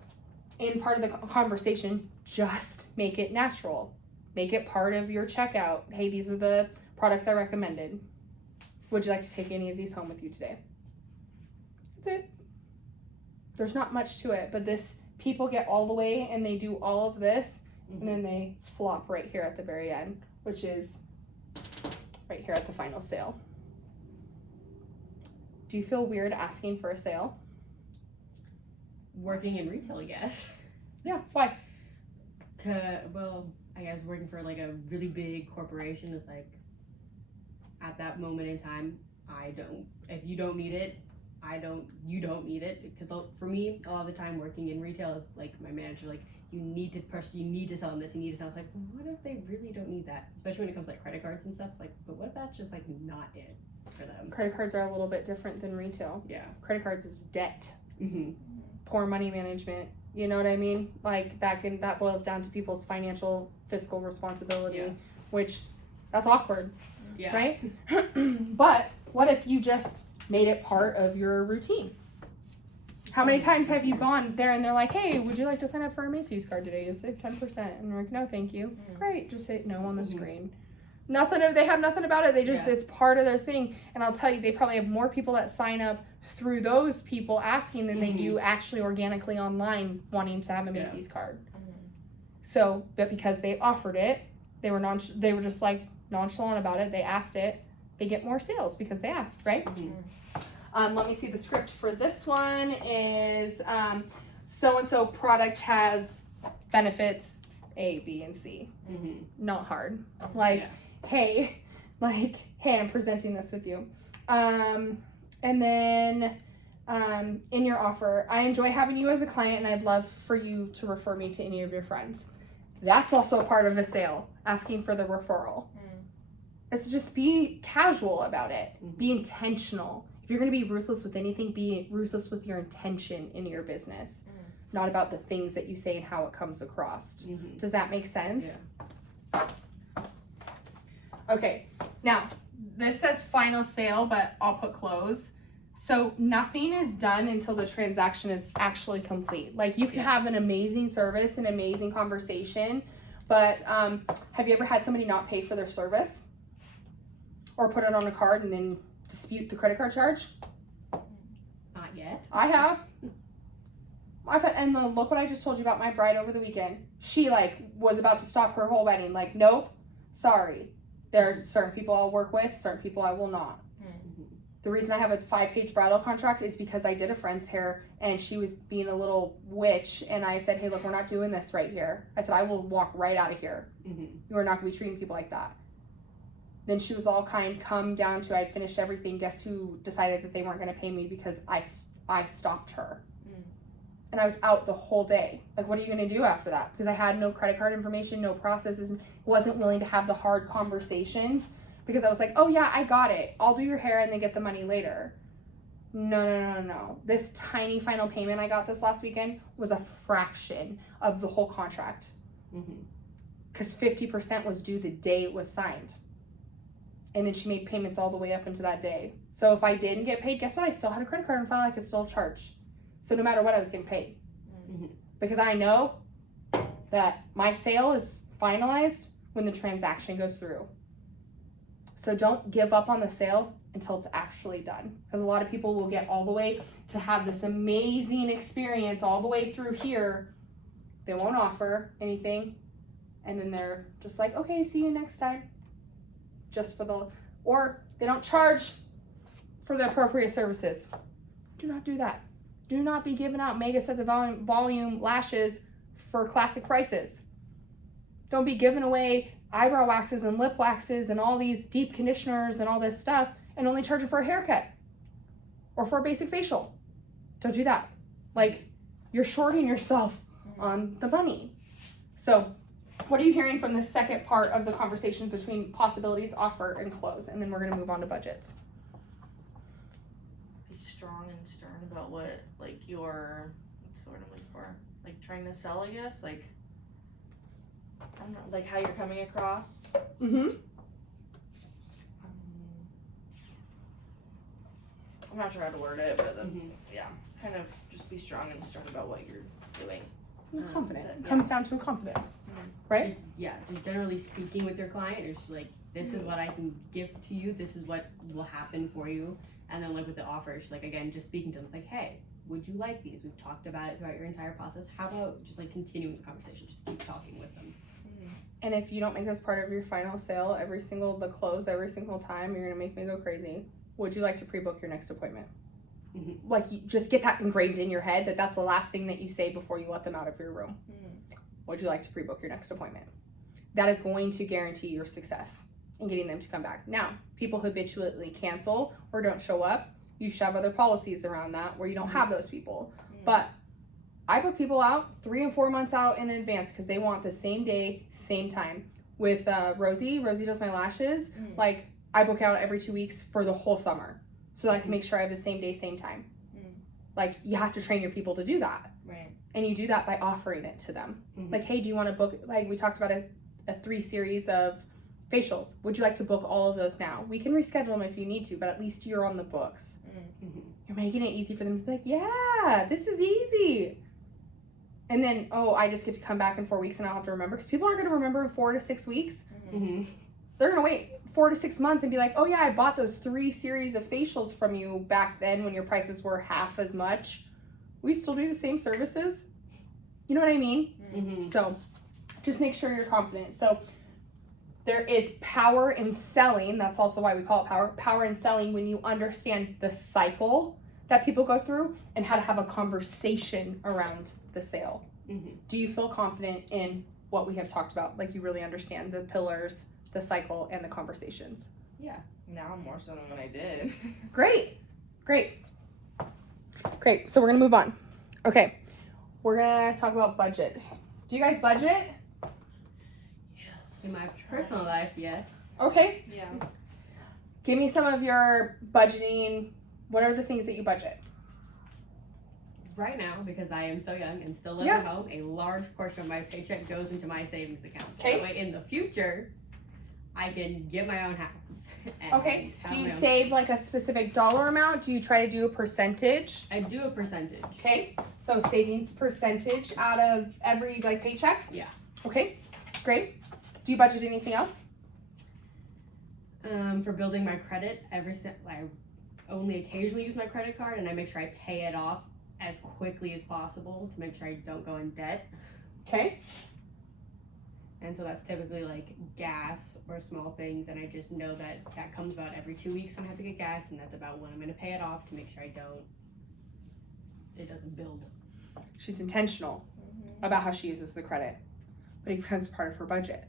in part of the conversation, just make it natural. Make it part of your checkout. Hey, these are the products I recommended. Would you like to take any of these home with you today? That's it. There's not much to it, but people get all the way and they do all of this, and then they flop right here at the very end, which is right here at the final sale. Do you feel weird asking for a sale? Working in retail, yes. Yeah, why? Well, I guess working for like a really big corporation is like, at that moment in time, if you don't need it, you don't need it. Because for me, a lot of the time working in retail is like my manager, like, you need to sell them this, you need to sell. It's like, well, what if they really don't need that? Especially when it comes to like credit cards and stuff. It's like, but what if that's just like not it for them? Credit cards are a little bit different than retail. Yeah. Credit cards is debt. Poor money management. You know what I mean? Like that boils down to people's financial fiscal responsibility, which that's awkward. Yeah. Right? But what if you just made it part of your routine? How many times have you gone there and they're like, hey, would you like to sign up for a Macy's card today? You'll save 10%. And you're like, no, thank you. Great. Just hit no on the screen. They have nothing about it. It's part of their thing. And I'll tell you, they probably have more people that sign up through those people asking than they do actually organically online wanting to have a Macy's card. So, but because they offered it, they were just like nonchalant about it. They asked it. They get more sales because they asked, right? Let me see, the script for this one is so-and-so product has benefits A, B, and C. Not hard. Hey, I'm presenting this with you. And then in your offer, I enjoy having you as a client and I'd love for you to refer me to any of your friends. That's also a part of a sale, asking for the referral. It's just be casual about it. Be intentional. If you're going to be ruthless with anything, be ruthless with your intention in your business, not about the things that you say and how it comes across. Does that make sense? Yeah. Okay, now this says final sale, but I'll put close. So nothing is done until the transaction is actually complete. Like you can have an amazing service, an amazing conversation, but have you ever had somebody not pay for their service? Or put it on a card and then dispute the credit card charge? Not yet. I have. And look what I just told you about my bride over the weekend. She was about to stop her whole wedding. Nope, sorry. There are certain people I'll work with, certain people I will not. The reason I have a 5-page bridal contract is because I did a friend's hair and she was being a little witch, and I said, hey, look, we're not doing this right here. I said, I will walk right out of here. You are not going to be treating people like that. Then she was all kind, come down to I'd finished everything. Guess who decided that they weren't going to pay me because I stopped her. And I was out the whole day. Like, what are you going to do after that? Because I had no credit card information, no processes, wasn't willing to have the hard conversations. Because I was like, oh yeah, I got it. I'll do your hair and then get the money later. No. This tiny final payment I got this last weekend was a fraction of the whole contract. Because 50% was due the day it was signed. And then she made payments all the way up into that day. So if I didn't get paid, guess what? I still had a credit card on file. I could still charge. So no matter what, I was getting paid. Because I know that my sale is finalized when the transaction goes through. So don't give up on the sale until it's actually done. Because a lot of people will get all the way to have this amazing experience all the way through here. They won't offer anything. And then they're just like, okay, see you next time. Or they don't charge for the appropriate services. Do not do that. Do not be giving out mega sets of volume lashes for classic prices. Don't be giving away eyebrow waxes and lip waxes and all these deep conditioners and all this stuff and only charge it for a haircut or for a basic facial. Don't do that. Like, you're shorting yourself on the money. So what are you hearing from the second part of the conversation between possibilities, offer, and close? And then we're going to move on to budgets. Be strong and stern about what, like, your, what's the word I'm looking for? Like, trying to sell, I guess? Like, I don't know, like how you're coming across. Mm-hmm. I'm not sure how to word it, but that's, yeah, kind of just be strong and stern about what you're doing. Confident. Yeah. Comes down to confidence, right? Just generally speaking with your client, it's like, this is what I can give to you, this is what will happen for you. And then like with the offers, like again, just speaking to them, it's like, hey, would you like these? We've talked about it throughout your entire process. How about just like continuing the conversation, just keep talking with them. And if you don't make this part of your final sale, the close every single time, you're gonna make me go crazy. Would you like to pre-book your next appointment? Like, you just get that engraved in your head that that's the last thing that you say before you let them out of your room. Would you like to pre-book your next appointment? That is going to guarantee your success in getting them to come back. Now, people habitually cancel or don't show up. You should have other policies around that where you don't have those people. But I book people out 3 and 4 months out in advance because they want the same day, same time. With Rosie does my lashes. Like, I book out every 2 weeks for the whole summer so that I can make sure I have the same day, same time. Like, you have to train your people to do that. Right. And you do that by offering it to them. Like, hey, do you want to book, like we talked about a 3 series of facials. Would you like to book all of those now? We can reschedule them if you need to, but at least you're on the books. You're making it easy for them to be like, yeah, this is easy. And then, I just get to come back in 4 weeks and I'll have to remember. Because people aren't going to remember in 4 to 6 weeks. They're going to wait 4 to 6 months and be like, oh yeah, I bought those 3 series of facials from you back then when your prices were half as much. We still do the same services. You know what I mean? So just make sure you're confident. So there is power in selling. That's also why we call it power. Power in selling when you understand the cycle that people go through and how to have a conversation around the sale. Do you feel confident in what we have talked about? Like, you really understand the pillars, the cycle, and the conversations? Yeah. Now I'm more so than when I did. Great. So we're gonna move on. Okay, we're gonna talk about budget. Do you guys budget? Yes. In my personal life, yes. Okay. Yeah. Give me some of your budgeting. What are the things that you budget? Right now, because I am so young and still live at home, a large portion of my paycheck goes into my savings account. So that way in the future, I can get my own house. Okay. Do you save like a specific dollar amount? Do you try to do a percentage? I do a percentage. Okay. So savings percentage out of every like paycheck? Yeah. Okay. Great. Do you budget anything else? For building my credit, I only occasionally use my credit card, and I make sure I pay it off as quickly as possible to make sure I don't go in debt. Okay. And so that's typically like gas or small things, and I just know that comes about every 2 weeks when I have to get gas, and that's about when I'm going to pay it off to make sure it doesn't build. She's intentional about how she uses the credit, but it becomes part of her budget.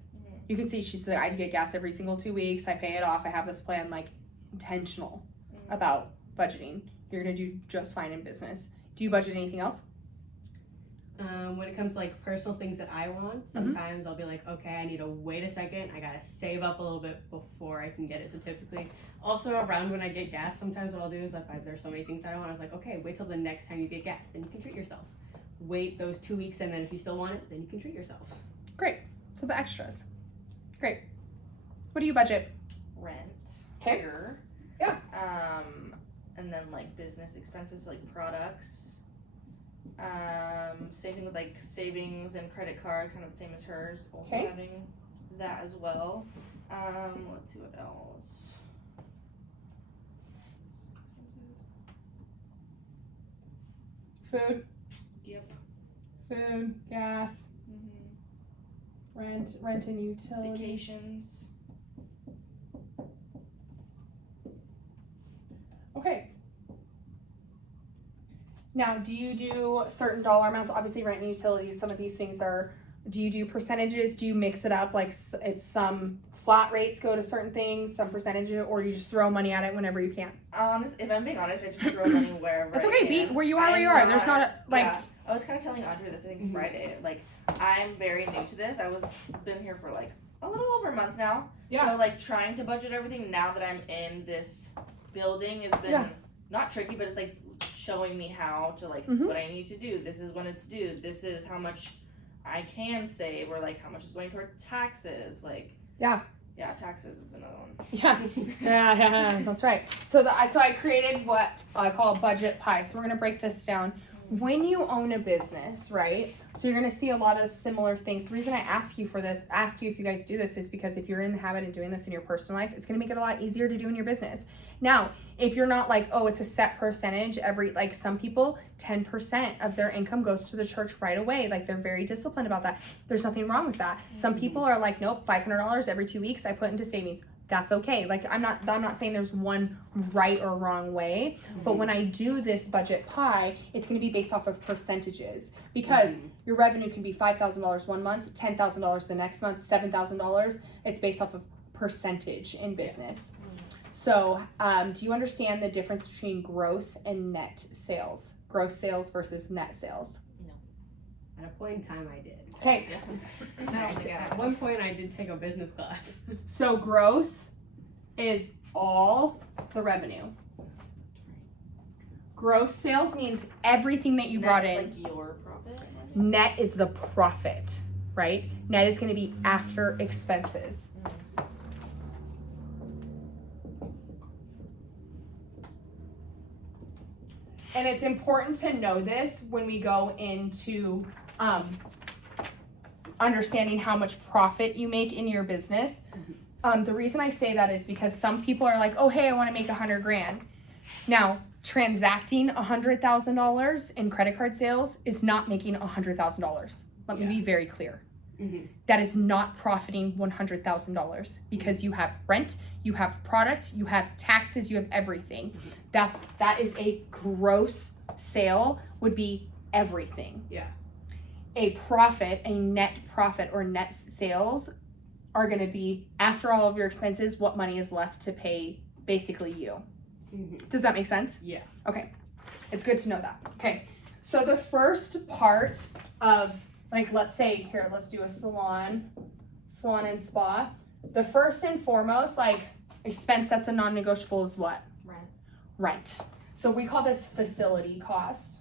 You can see she's like, I get gas every single 2 weeks, I pay it off, I have this plan, like intentional about budgeting. You're gonna do just fine in business. Do you budget anything else? When it comes to like personal things that I want, sometimes I'll be like, okay, I need to wait a second. I gotta save up a little bit before I can get it. So typically, also around when I get gas, sometimes what I'll do is if there's so many things that I want, I was like, okay, wait till the next time you get gas, then you can treat yourself. Wait those 2 weeks, and then if you still want it, then you can treat yourself. Great. So the extras. Great. What do you budget? Rent. Okay. Here. Yeah. And then like business expenses, so, like products. Saving with like savings and credit card, kind of the same as hers. Also Okay. having that as well. Let's see what else. Food, Yep. food, gas, rent and utility. Vacations. Okay. Now, do you do certain dollar amounts? Obviously, rent and utilities, some of these things are, do you do percentages? Do you mix it up? Like it's some flat rates go to certain things, some percentages, or you just throw money at it whenever you can? If I'm being honest, I just throw money wherever. It's I okay, can. be where you are, where you are. There's not a, like, Yeah. I was kind of telling Audrey this, I think Friday. Like, I'm very new to this. Been here for like a little over a month now. Yeah. So like trying to budget everything now that I'm in this building has been not tricky, but it's like showing me how to like what I need to do. This is when it's due. This is how much I can save, or like how much is going toward taxes. Like yeah, taxes is another one. Yeah, that's right. So I created what I call a budget pie. So we're gonna break this down. When you own a business, right? So you're gonna see a lot of similar things. The reason I ask you if you guys do this, is because if you're in the habit of doing this in your personal life, it's gonna make it a lot easier to do in your business. Now, if you're not like, oh, it's a set percentage like some people, 10% of their income goes to the church right away. Like they're very disciplined about that. There's nothing wrong with that. Some people are like, nope, $500 every 2 weeks I put into savings. That's okay. Like I'm not saying there's one right or wrong way, but when I do this budget pie, it's going to be based off of percentages, because your revenue can be $5,000 one month, $10,000 the next month, $7,000. It's based off of percentage in business. So, do you understand the difference between gross and net sales? Gross sales versus net sales? No. At a point in time, I did. Okay. At one point, I did take a business class. So gross is all the revenue. Gross sales means everything that you brought in. Like your profit. Net is the profit, right? Net is going to be after expenses. And it's important to know this when we go into understanding how much profit you make in your business. The reason I say that is because some people are like, oh, hey, I want to make $100,000. Now, transacting $100,000 in credit card sales is not making $100,000. Let me be very clear. That is not profiting $100,000, because you have rent, you have product, you have taxes, you have everything. That is a gross sale, would be everything. Yeah. A profit, a net profit or net sales are going to be after all of your expenses, what money is left to pay basically you. Does that make sense? Yeah. Okay. It's good to know that. Okay. So the first part of, like, let's say here, let's do a salon and spa. The first and foremost, like, expense that's a non-negotiable is what? Rent. So we call this facility cost.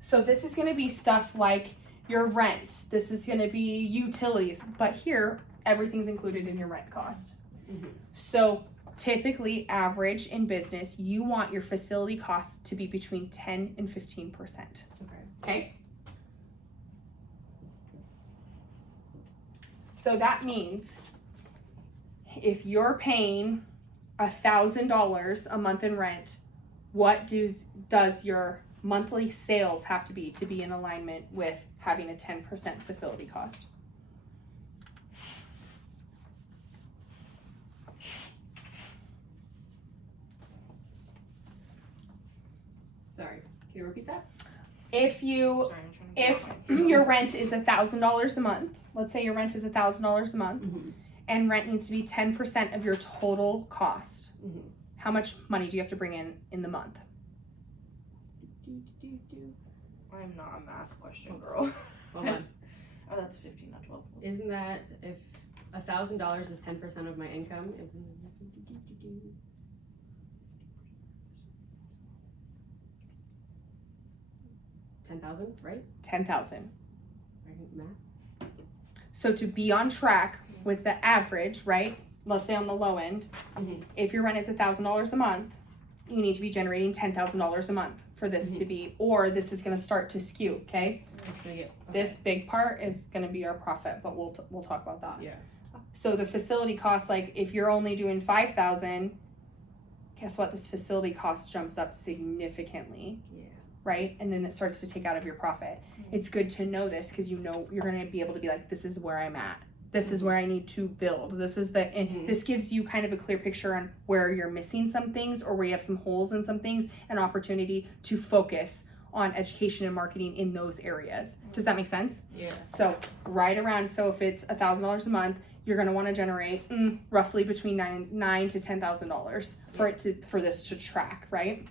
So this is going to be stuff like your rent. This is going to be utilities. But here, everything's included in your rent cost. So typically, average in business, you want your facility costs to be between 10 and 15%. Okay? So that means if you're paying $1,000 a month in rent, what does your monthly sales have to be in alignment with having a 10% facility cost? Sorry, can you repeat that? If you Sorry, I'm trying to get if out my- your rent is $1,000 a month, let's say your rent is $1,000 a month, and rent needs to be 10% of your total cost, how much money do you have to bring in the month? I'm not a math question girl. Hold on. Oh, that's 15, not 12. Isn't that if $1,000 is 10% of my income? Isn't 10,000, right? 10,000. Right, math. So to be on track with the average, right? Let's say on the low end, if your rent is $1,000 a month, you need to be generating $10,000 a month for this to be, or this is going to start to skew. Okay. It's gonna get, This big part is going to be our profit, but we'll talk about that. yeah. So the facility cost, like if you're only doing 5,000, guess what? This facility cost jumps up significantly, Yeah. right? And then it starts to take out of your profit. It's good to know this because you know you're going to be able to be like, this is where I'm at. This is where I need to build. This is and this gives you kind of a clear picture on where you're missing some things or where you have some holes in some things, an opportunity to focus on education and marketing in those areas. Does that make sense? Yeah. So right around, so if it's $1,000 a month, you're going to want to generate roughly between $9,000 to $10,000 for this to track, right?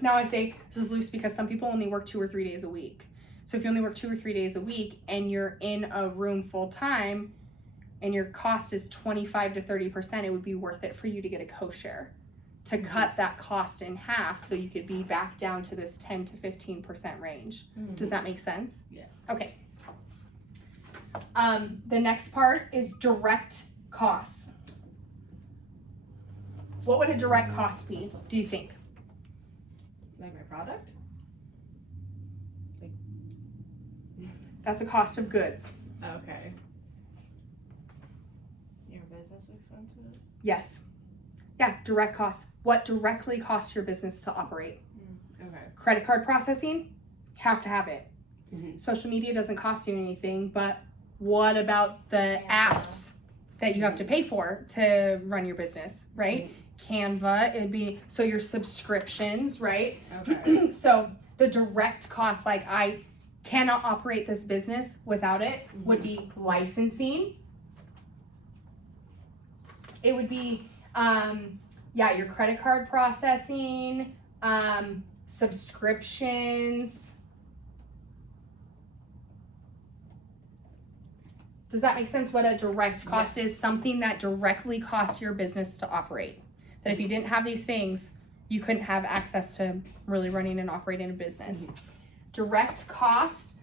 Now I say this is loose because some people only work 2 or 3 days a week. So if you only work 2 or 3 days a week and you're in a room full time and your cost is 25 to 30%, it would be worth it for you to get a co-share to cut that cost in half so you could be back down to this 10 to 15% range. Does that make sense? Yes. Okay. The next part is direct costs. What would a direct cost be, do you think? Like my product? That's a cost of goods. Okay. Your business expenses? Yes. Yeah, direct costs. What directly costs your business to operate? Okay. Credit card processing, have to have it. Mhm. Social media doesn't cost you anything, but what about the apps that you have to pay for to run your business, right? Canva, it'd be, so your subscriptions, right? Okay. So the direct cost, like I cannot operate this business without it, would be licensing. It would be, your credit card processing, subscriptions. Does that make sense? What a direct cost is? Something that directly costs your business to operate. That if you didn't have these things, you couldn't have access to really running and operating a business. Direct costs,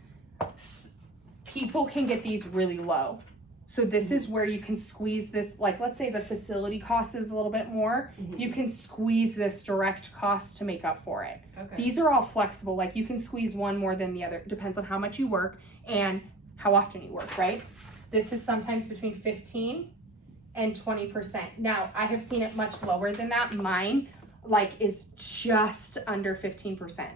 people can get these really low. So this is where you can squeeze this, like let's say the facility cost is a little bit more, you can squeeze this direct cost to make up for it. Okay. These are all flexible, like you can squeeze one more than the other, depends on how much you work and how often you work, right? This is sometimes between 15 and 20%. Now, I have seen it much lower than that. Mine, is just under 15%.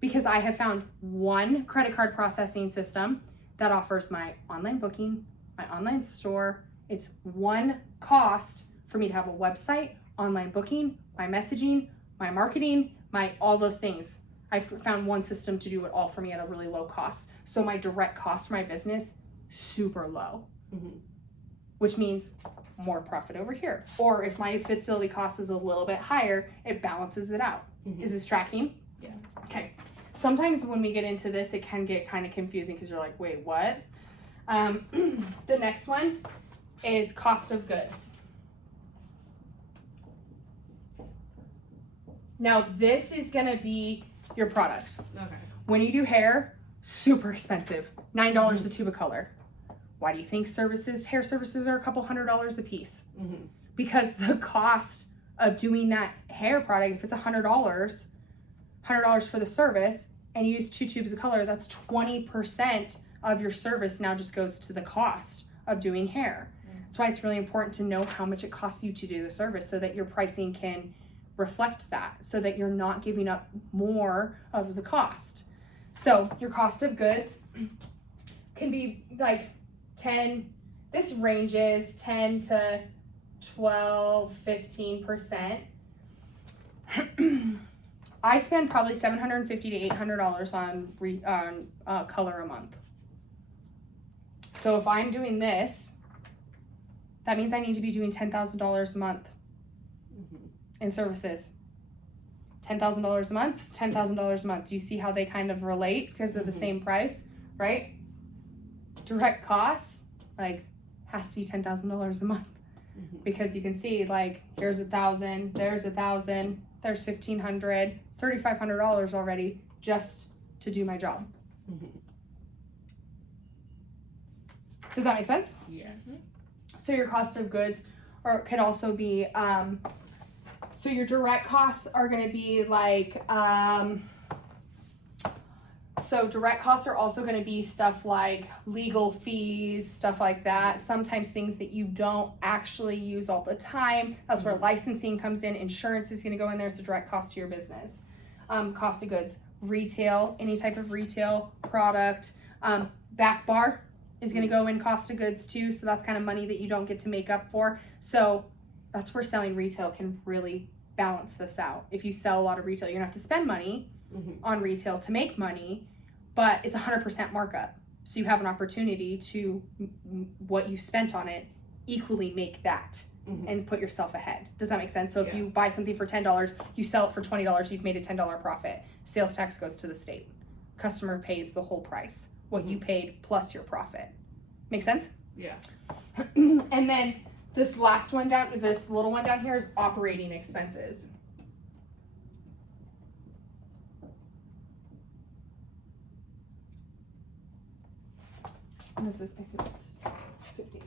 Because I have found one credit card processing system that offers my online booking, my online store. It's one cost for me to have a website, online booking, my messaging, my marketing, all those things. I've found one system to do it all for me at a really low cost. So my direct cost for my business, super low, which means more profit over here. Or if my facility cost is a little bit higher, it balances it out. Is this tracking? Yeah. Okay. Sometimes when we get into this, it can get kind of confusing because you're like, wait, what? The next one is cost of goods. Now, this is going to be your product. Okay. When you do hair, super expensive. $9 a tube of color. Why do you think hair services are a couple $100 a piece? Because the cost of doing that hair product, if it's $100 for the service, and you use 2 tubes of color, that's 20% of your service now just goes to the cost of doing hair. That's why it's really important to know how much it costs you to do the service so that your pricing can reflect that so that you're not giving up more of the cost. So your cost of goods can be like 10, this ranges 10 to 12, 15%. I spend probably $750 to $800 on color a month. So if I'm doing this, that means I need to be doing $10,000 a month in services. $10,000 a month, $10,000 a month. Do you see how they kind of relate because of the same price, right? Direct costs, like, has to be $10,000 a month because you can see, like, here's 1,000, there's 1,000, there's 1,500, it's $3,500 already just to do my job. Does that make sense? Yeah. So your cost of goods, or could also be, so your direct costs are going to be like, so direct costs are also going to be stuff like legal fees, stuff like that. Sometimes things that you don't actually use all the time. That's where licensing comes in. Insurance is going to go in there. It's a direct cost to your business. Cost of goods, retail, any type of retail product. Back bar is going to go in cost of goods too. So that's kind of money that you don't get to make up for. So that's where selling retail can really balance this out. If you sell a lot of retail, you're going to have to spend money on retail to make money, but it's 100% markup. So you have an opportunity to what you spent on it equally make that and put yourself ahead. Does that make sense? So if you buy something for $10, you sell it for $20, you've made a $10 profit. Sales tax goes to the state. Customer pays the whole price, what you paid plus your profit. Make sense? Yeah. And then this last one down, this little one down here is operating expenses. And this is, I think it's 15.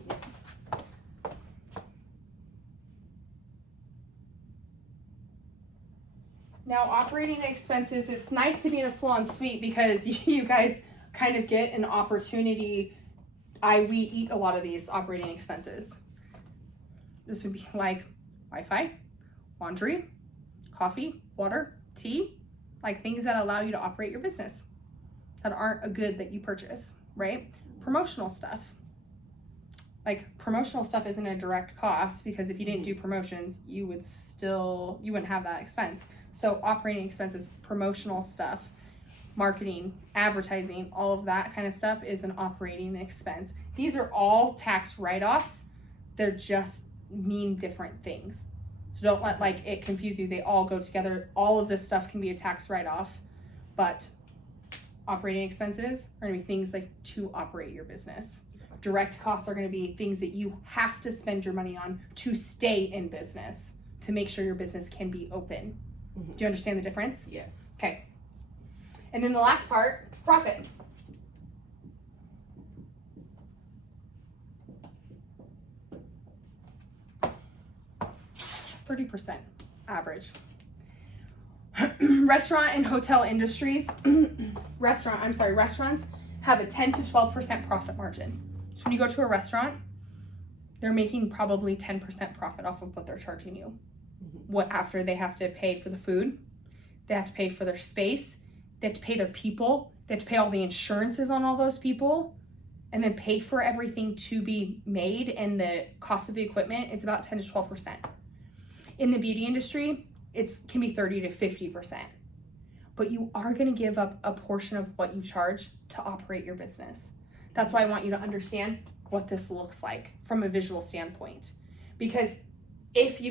Now, operating expenses, it's nice to be in a salon suite because you guys kind of get an opportunity. We eat a lot of these operating expenses. This would be like Wi-Fi, laundry, coffee, water, tea, like things that allow you to operate your business that aren't a good that you purchase, right? Promotional stuff. Like promotional stuff isn't a direct cost because if you didn't do promotions, you wouldn't have that expense. So operating expenses, promotional stuff, marketing, advertising, all of that kind of stuff is an operating expense. These are all tax write-offs. They're just mean different things. So don't let like it confuse you. They all go together. All of this stuff can be a tax write-off, but operating expenses are going to be things like to operate your business. Direct costs are going to be things that you have to spend your money on to stay in business, to make sure your business can be open. Do you understand the difference? Yes. Okay. And then the last part, profit. %, average. Restaurant and hotel industries, restaurants have a 10 to 12% profit margin. So when you go to a restaurant, they're making probably 10% profit off of what they're charging you. What after they have to pay for the food, they have to pay for their space, they have to pay their people, they have to pay all the insurances on all those people, and then pay for everything to be made and the cost of the equipment. It's about 10 to 12%. In the beauty industry, it can be 30 to 50%. But you are going to give up a portion of what you charge to operate your business. That's why I want you to understand what this looks like from a visual standpoint. Because if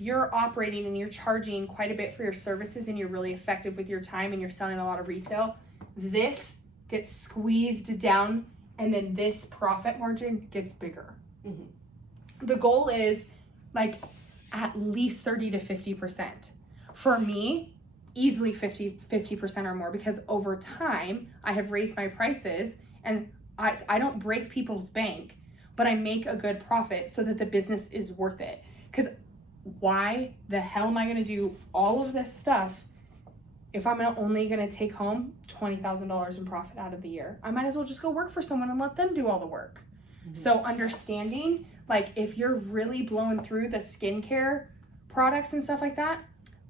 you're operating and you're charging quite a bit for your services and you're really effective with your time and you're selling a lot of retail, this gets squeezed down and then this profit margin gets bigger. The goal is like at least 30 to 50%. For me, easily 50% or more, because over time I have raised my prices and I don't break people's bank, but I make a good profit so that the business is worth it. Because why the hell am I going to do all of this stuff if I'm only going to take home $20,000 in profit out of the year? I might as well just go work for someone and let them do all the work. So understanding, like if you're really blowing through the skincare products and stuff like that,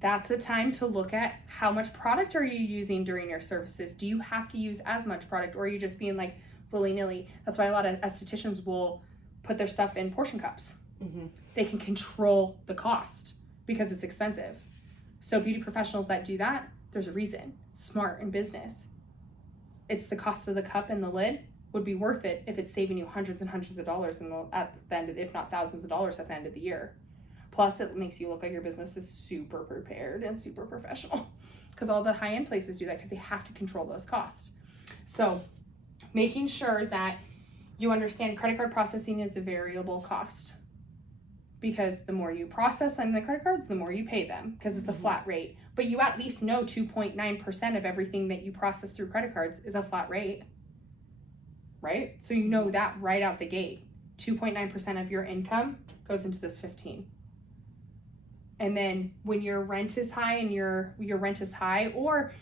That's a time to look at how much product are you using during your services. Do you have to use as much product, or are you just being like willy-nilly? That's why a lot of estheticians will put their stuff in portion cups. They can control the cost because it's expensive. So beauty professionals that do that, there's a reason. Smart in business. It's the cost of the cup and the lid would be worth it if it's saving you hundreds and hundreds of dollars at the end of, if not thousands of dollars at the end of the year. Plus, it makes you look like your business is super prepared and super professional, because all the high-end places do that because they have to control those costs. So making sure that you understand credit card processing is a variable cost, because the more you process on the credit cards, the more you pay them, because it's a flat rate. But you at least know 2.9% of everything that you process through credit cards is a flat rate, right? So you know that right out the gate. 2.9% of your income goes into this 15. And then when your rent is high and your rent is high, or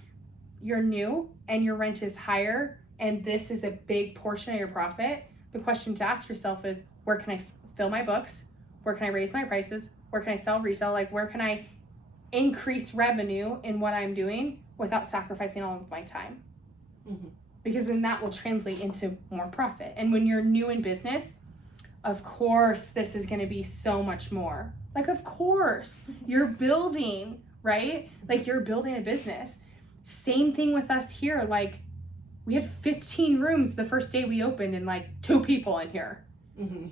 you're new and your rent is higher and this is a big portion of your profit, the question to ask yourself is, where can I fill my books? Where can I raise my prices? Where can I sell retail? Like, where can I increase revenue in what I'm doing without sacrificing all of my time? Because then that will translate into more profit. And when you're new in business, of course, this is going to be so much more. Like, of course, you're building, right? Like, you're building a business. Same thing with us here. Like, we had 15 rooms the first day we opened and like 2 people in here.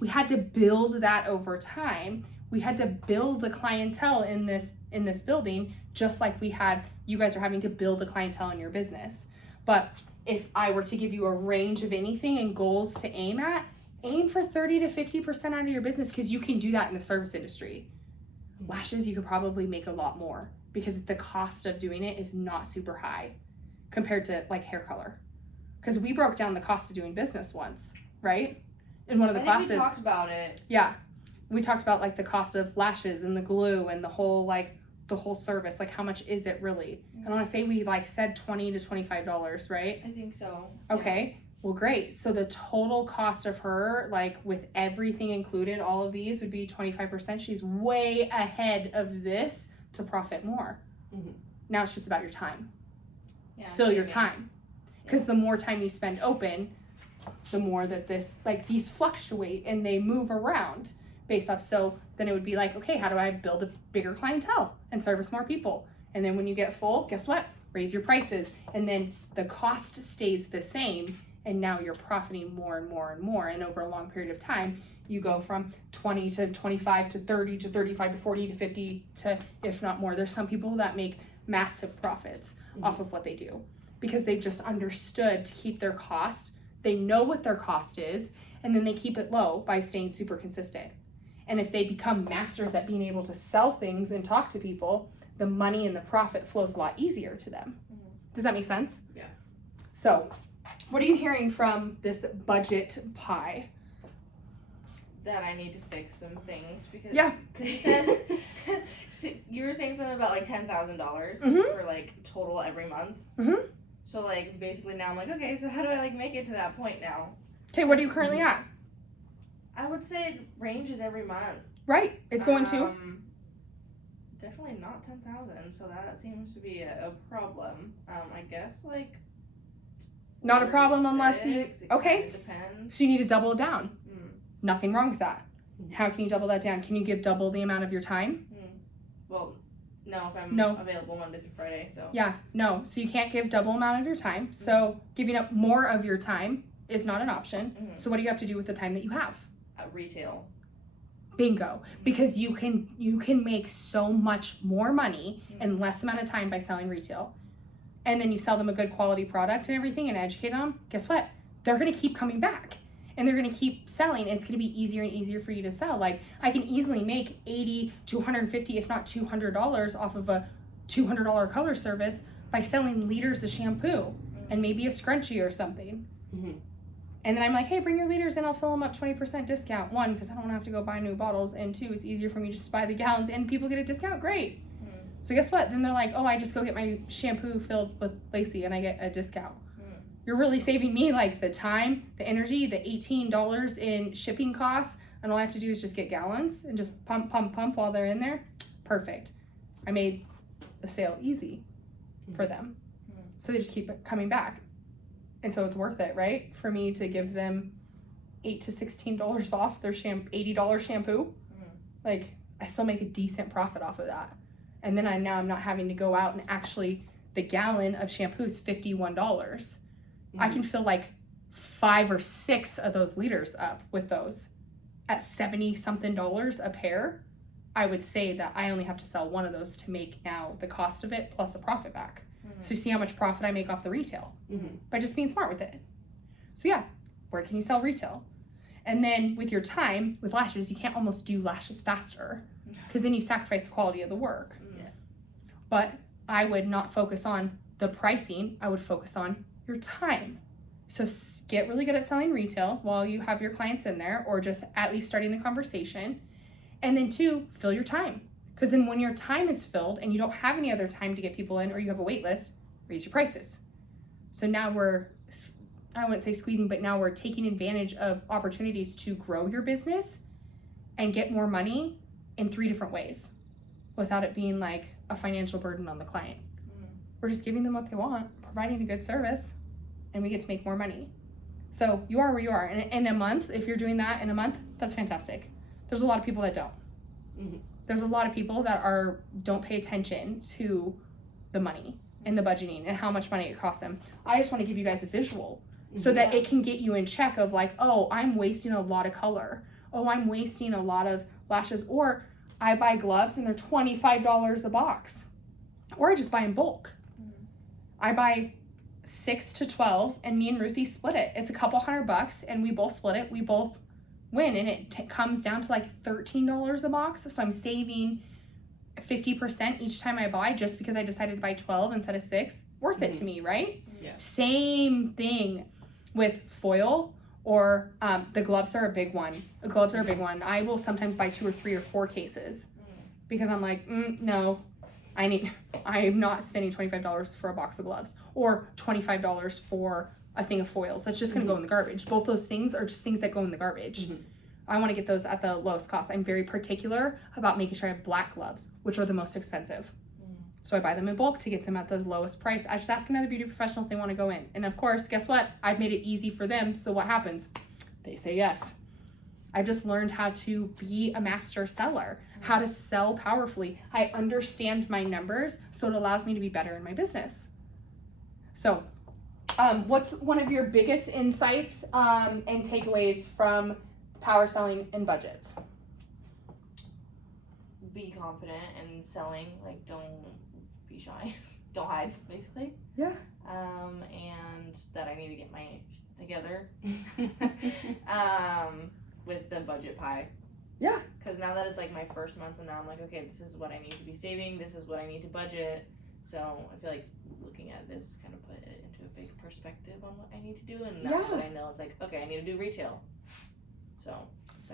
We had to build that over time. We had to build a clientele in this building, just like you guys are having to build a clientele in your business. But if I were to give you a range of anything and goals to aim at, aim for 30 to 50% out of your business, because you can do that in the service industry. Lashes, you could probably make a lot more because the cost of doing it is not super high compared to like hair color. Because we broke down the cost of doing business once, right? In one of the classes. We talked about it. Yeah. We talked about like the cost of lashes and the glue and the whole service. Like, how much is it really? I want to say we like said $20 to $25, right? I think so. Okay. Well, great. So the total cost of her, like with everything included, all of these would be 25%. She's way ahead of this to profit more. Now it's just about your time. Fill your time. Because the more time you spend open, the more that these fluctuate and they move around based off. So then it would be like, okay, how do I build a bigger clientele and service more people? And then when you get full, guess what? Raise your prices. And then the cost stays the same. And now you're profiting more and more and more. And over a long period of time, you go from 20 to 25 to 30 to 35 to 40 to 50 to, if not more. There's some people that make massive profits off of what they do because they've just understood to keep their cost. They know what their cost is, and then they keep it low by staying super consistent. And if they become masters at being able to sell things and talk to people, the money and the profit flows a lot easier to them. Does that make sense? Yeah. So, what are you hearing from this budget pie? That I need to fix some things because you said so you were saying something about like $10,000 for like total every month. So like basically now I'm like, okay, so how do I like make it to that point now? Okay, what are you currently at? I would say it ranges every month. Right, it's going to. Definitely not 10,000, so that seems to be a problem. I guess like. Not a problem unless you. Okay. Depends. So you need to double it down. Nothing wrong with that. How can you double that down? Can you give double the amount of your time? Well, no, if I'm available Monday through Friday, so. Yeah, no. So you can't give double amount of your time. So giving up more of your time is not an option. So what do you have to do with the time that you have? Retail. Bingo. Because you can make so much more money in less amount of time by selling retail. And then you sell them a good quality product and everything and educate them. Guess what? They're going to keep coming back. And they're going to keep selling. And it's going to be easier and easier for you to sell. Like, I can easily make $80 to $150, if not $200 off of a $200 color service by selling liters of shampoo and maybe a scrunchie or something. And then I'm like, hey, bring your liters and I'll fill them up 20% discount. 1, because I don't want to have to go buy new bottles. And 2, it's easier for me just to buy the gallons and people get a discount. Great. So guess what? Then they're like, oh, I just go get my shampoo filled with Lacey and I get a discount. You're really saving me like the time, the energy, the $18 in shipping costs, and all I have to do is just get gallons and just pump while they're in there. Perfect. I made the sale easy for them. So they just keep coming back. And so it's worth it, right? For me to give them $8 to $16 off their $80 shampoo. Like, I still make a decent profit off of that. And then I'm not having to go out and actually, the gallon of shampoo is $51. I can fill like 5 or 6 of those liters up with those at $70 something a pair. I would say that I only have to sell one of those to make now the cost of it plus a profit back. So you see how much profit I make off the retail by just being smart with it. So yeah, where can you sell retail? And then with your time, with lashes, you can't almost do lashes faster because then you sacrifice the quality of the work. But I would not focus on the pricing. I would focus on your time. So get really good at selling retail while you have your clients in there, or just at least starting the conversation. And then 2, fill your time. Because then when your time is filled and you don't have any other time to get people in, or you have a wait list, raise your prices. So now I wouldn't say squeezing, but now we're taking advantage of opportunities to grow your business and get more money in 3 different ways without it being like a financial burden on the client. We're just giving them what they want, providing a good service, and we get to make more money. So you are where you are. And in a month, if you're doing that in a month, that's fantastic. There's a lot of people that don't. There's a lot of people that don't pay attention to the money and the budgeting and how much money it costs them. I just want to give you guys a visual so that it can get you in check of like, oh, I'm wasting a lot of color. Oh, I'm wasting a lot of lashes. Or I buy gloves and they're $25 a box. Or I just buy in bulk. I buy 6 to 12 and me and Ruthie split it. It's a couple $100 and we both split it. We both win, and it comes down to like $13 a box. So I'm saving 50% each time I buy just because I decided to buy 12 instead of 6. Worth it to me, right? Yeah. Same thing with foil, or the gloves are a big one. The gloves are a big one. I will sometimes buy 2 or 3 or 4 cases because I'm like, no, I'm not spending $25 for a box of gloves or $25 for a thing of foils. That's just going to go in the garbage. Both those things are just things that go in the garbage. I want to get those at the lowest cost. I'm very particular about making sure I have black gloves, which are the most expensive. So I buy them in bulk to get them at the lowest price. I just ask another beauty professional if they want to go in. And of course, guess what? I've made it easy for them. So what happens? They say yes. I've just learned how to be a master seller, how to sell powerfully. I understand my numbers, so it allows me to be better in my business. So what's one of your biggest insights and takeaways from power selling and budgets? Be confident in selling. Like, don't be shy. Don't hide, basically. Yeah. And that I need to get my shit together. With the budget pie. Yeah. Because now that it's like my first month, and now I'm like, okay, this is what I need to be saving. This is what I need to budget. So I feel like looking at this kind of put it into a big perspective on what I need to do. And now that I know, it's like, okay, I need to do retail.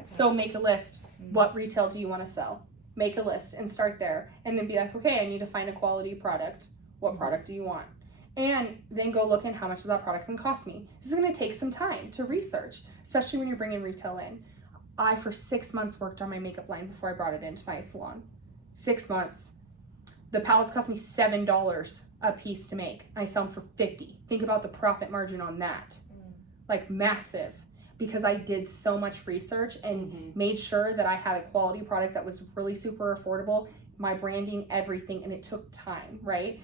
So make a list. What retail do you want to sell? Make a list and start there. And then be like, okay, I need to find a quality product. What product do you want? And then go look in how much is that product going to cost me. This is going to take some time to research, especially when you're bringing retail in. I, for 6 months, worked on my makeup line before I brought it into my salon. 6 months. The palettes cost me $7 a piece to make. I sell them for $50. Think about the profit margin on that. Like, massive. Because I did so much research and made sure that I had a quality product that was really super affordable, my branding, everything, and it took time, right?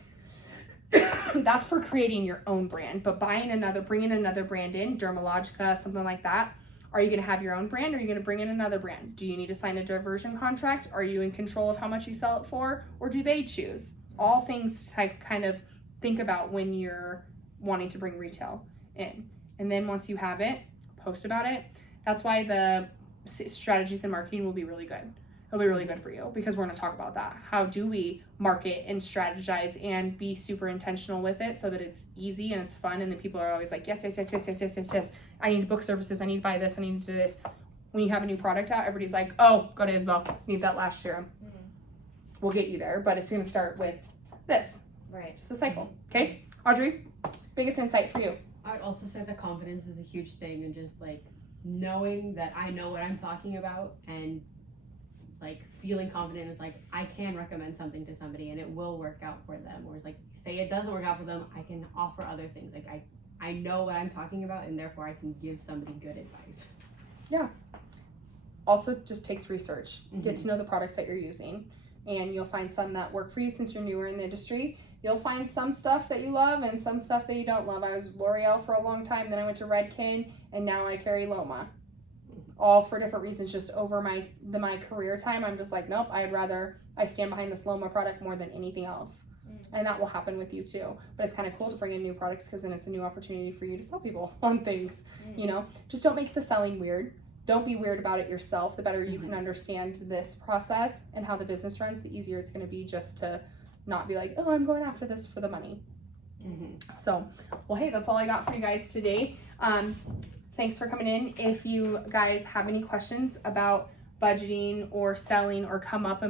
That's for creating your own brand, but bringing another brand in, Dermalogica, something like that. Are you going to have your own brand, or are you going to bring in another brand? Do you need to sign a diversion contract? Are you in control of how much you sell it for, or do they choose? All things to kind of think about when you're wanting to bring retail in. And then once you have it, post about it. That's why the strategies and marketing will be really good. It'll be really good for you, because we're going to talk about that. How do we market and strategize and be super intentional with it so that it's easy and it's fun, and then people are always like, yes. I need to book services. I need to buy this. I need to do this. When you have a new product out, everybody's like, oh, go to Isabel. Need that lash serum. We'll get you there, but it's going to start with this. Right. It's the cycle. Okay, Audrey, biggest insight for you? I would also say that confidence is a huge thing, and just like knowing that I know what I'm talking about, and like feeling confident is like I can recommend something to somebody and it will work out for them, or it's like say it doesn't work out for them, I can offer other things. Like I know what I'm talking about and therefore I can give somebody good advice. Yeah. Also just takes research. Get to know the products that you're using, and you'll find some that work for you since you're newer in the industry. You'll find some stuff that you love and some stuff that you don't love. I was L'Oreal for a long time, then I went to Redken, and now I carry Loma. All for different reasons. Just over my career time, I'm just like, nope, I stand behind this Loma product more than anything else. And that will happen with you too. But it's kind of cool to bring in new products because then it's a new opportunity for you to sell people on things. You know, just don't make the selling weird. Don't be weird about it yourself. The better you can understand this process and how the business runs, the easier it's going to be just to not be like, oh, I'm going after this for the money. So, well, hey, that's all I got for you guys today. Thanks for coming in. If you guys have any questions about budgeting or selling or come up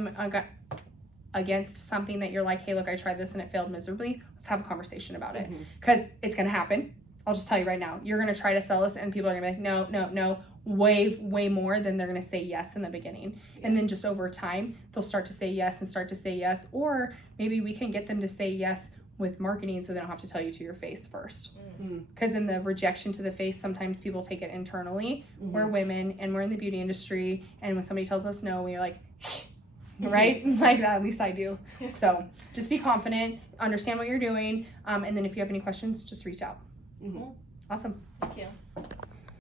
against something that you're like, hey, look, I tried this and it failed miserably, let's have a conversation about it. Because it's going to happen. I'll just tell you right now, you're going to try to sell this and people are going to be like, no, way more than they're going to say yes in the beginning. And then just over time, they'll start to say yes, or maybe we can get them to say yes with marketing so they don't have to tell you to your face first. Because in the rejection to the face, sometimes people take it internally. We're women and we're in the beauty industry, and when somebody tells us no, we're like, right? Like that, at least I do. So just be confident, understand what you're doing, and then if you have any questions, just reach out. Awesome. Thank you.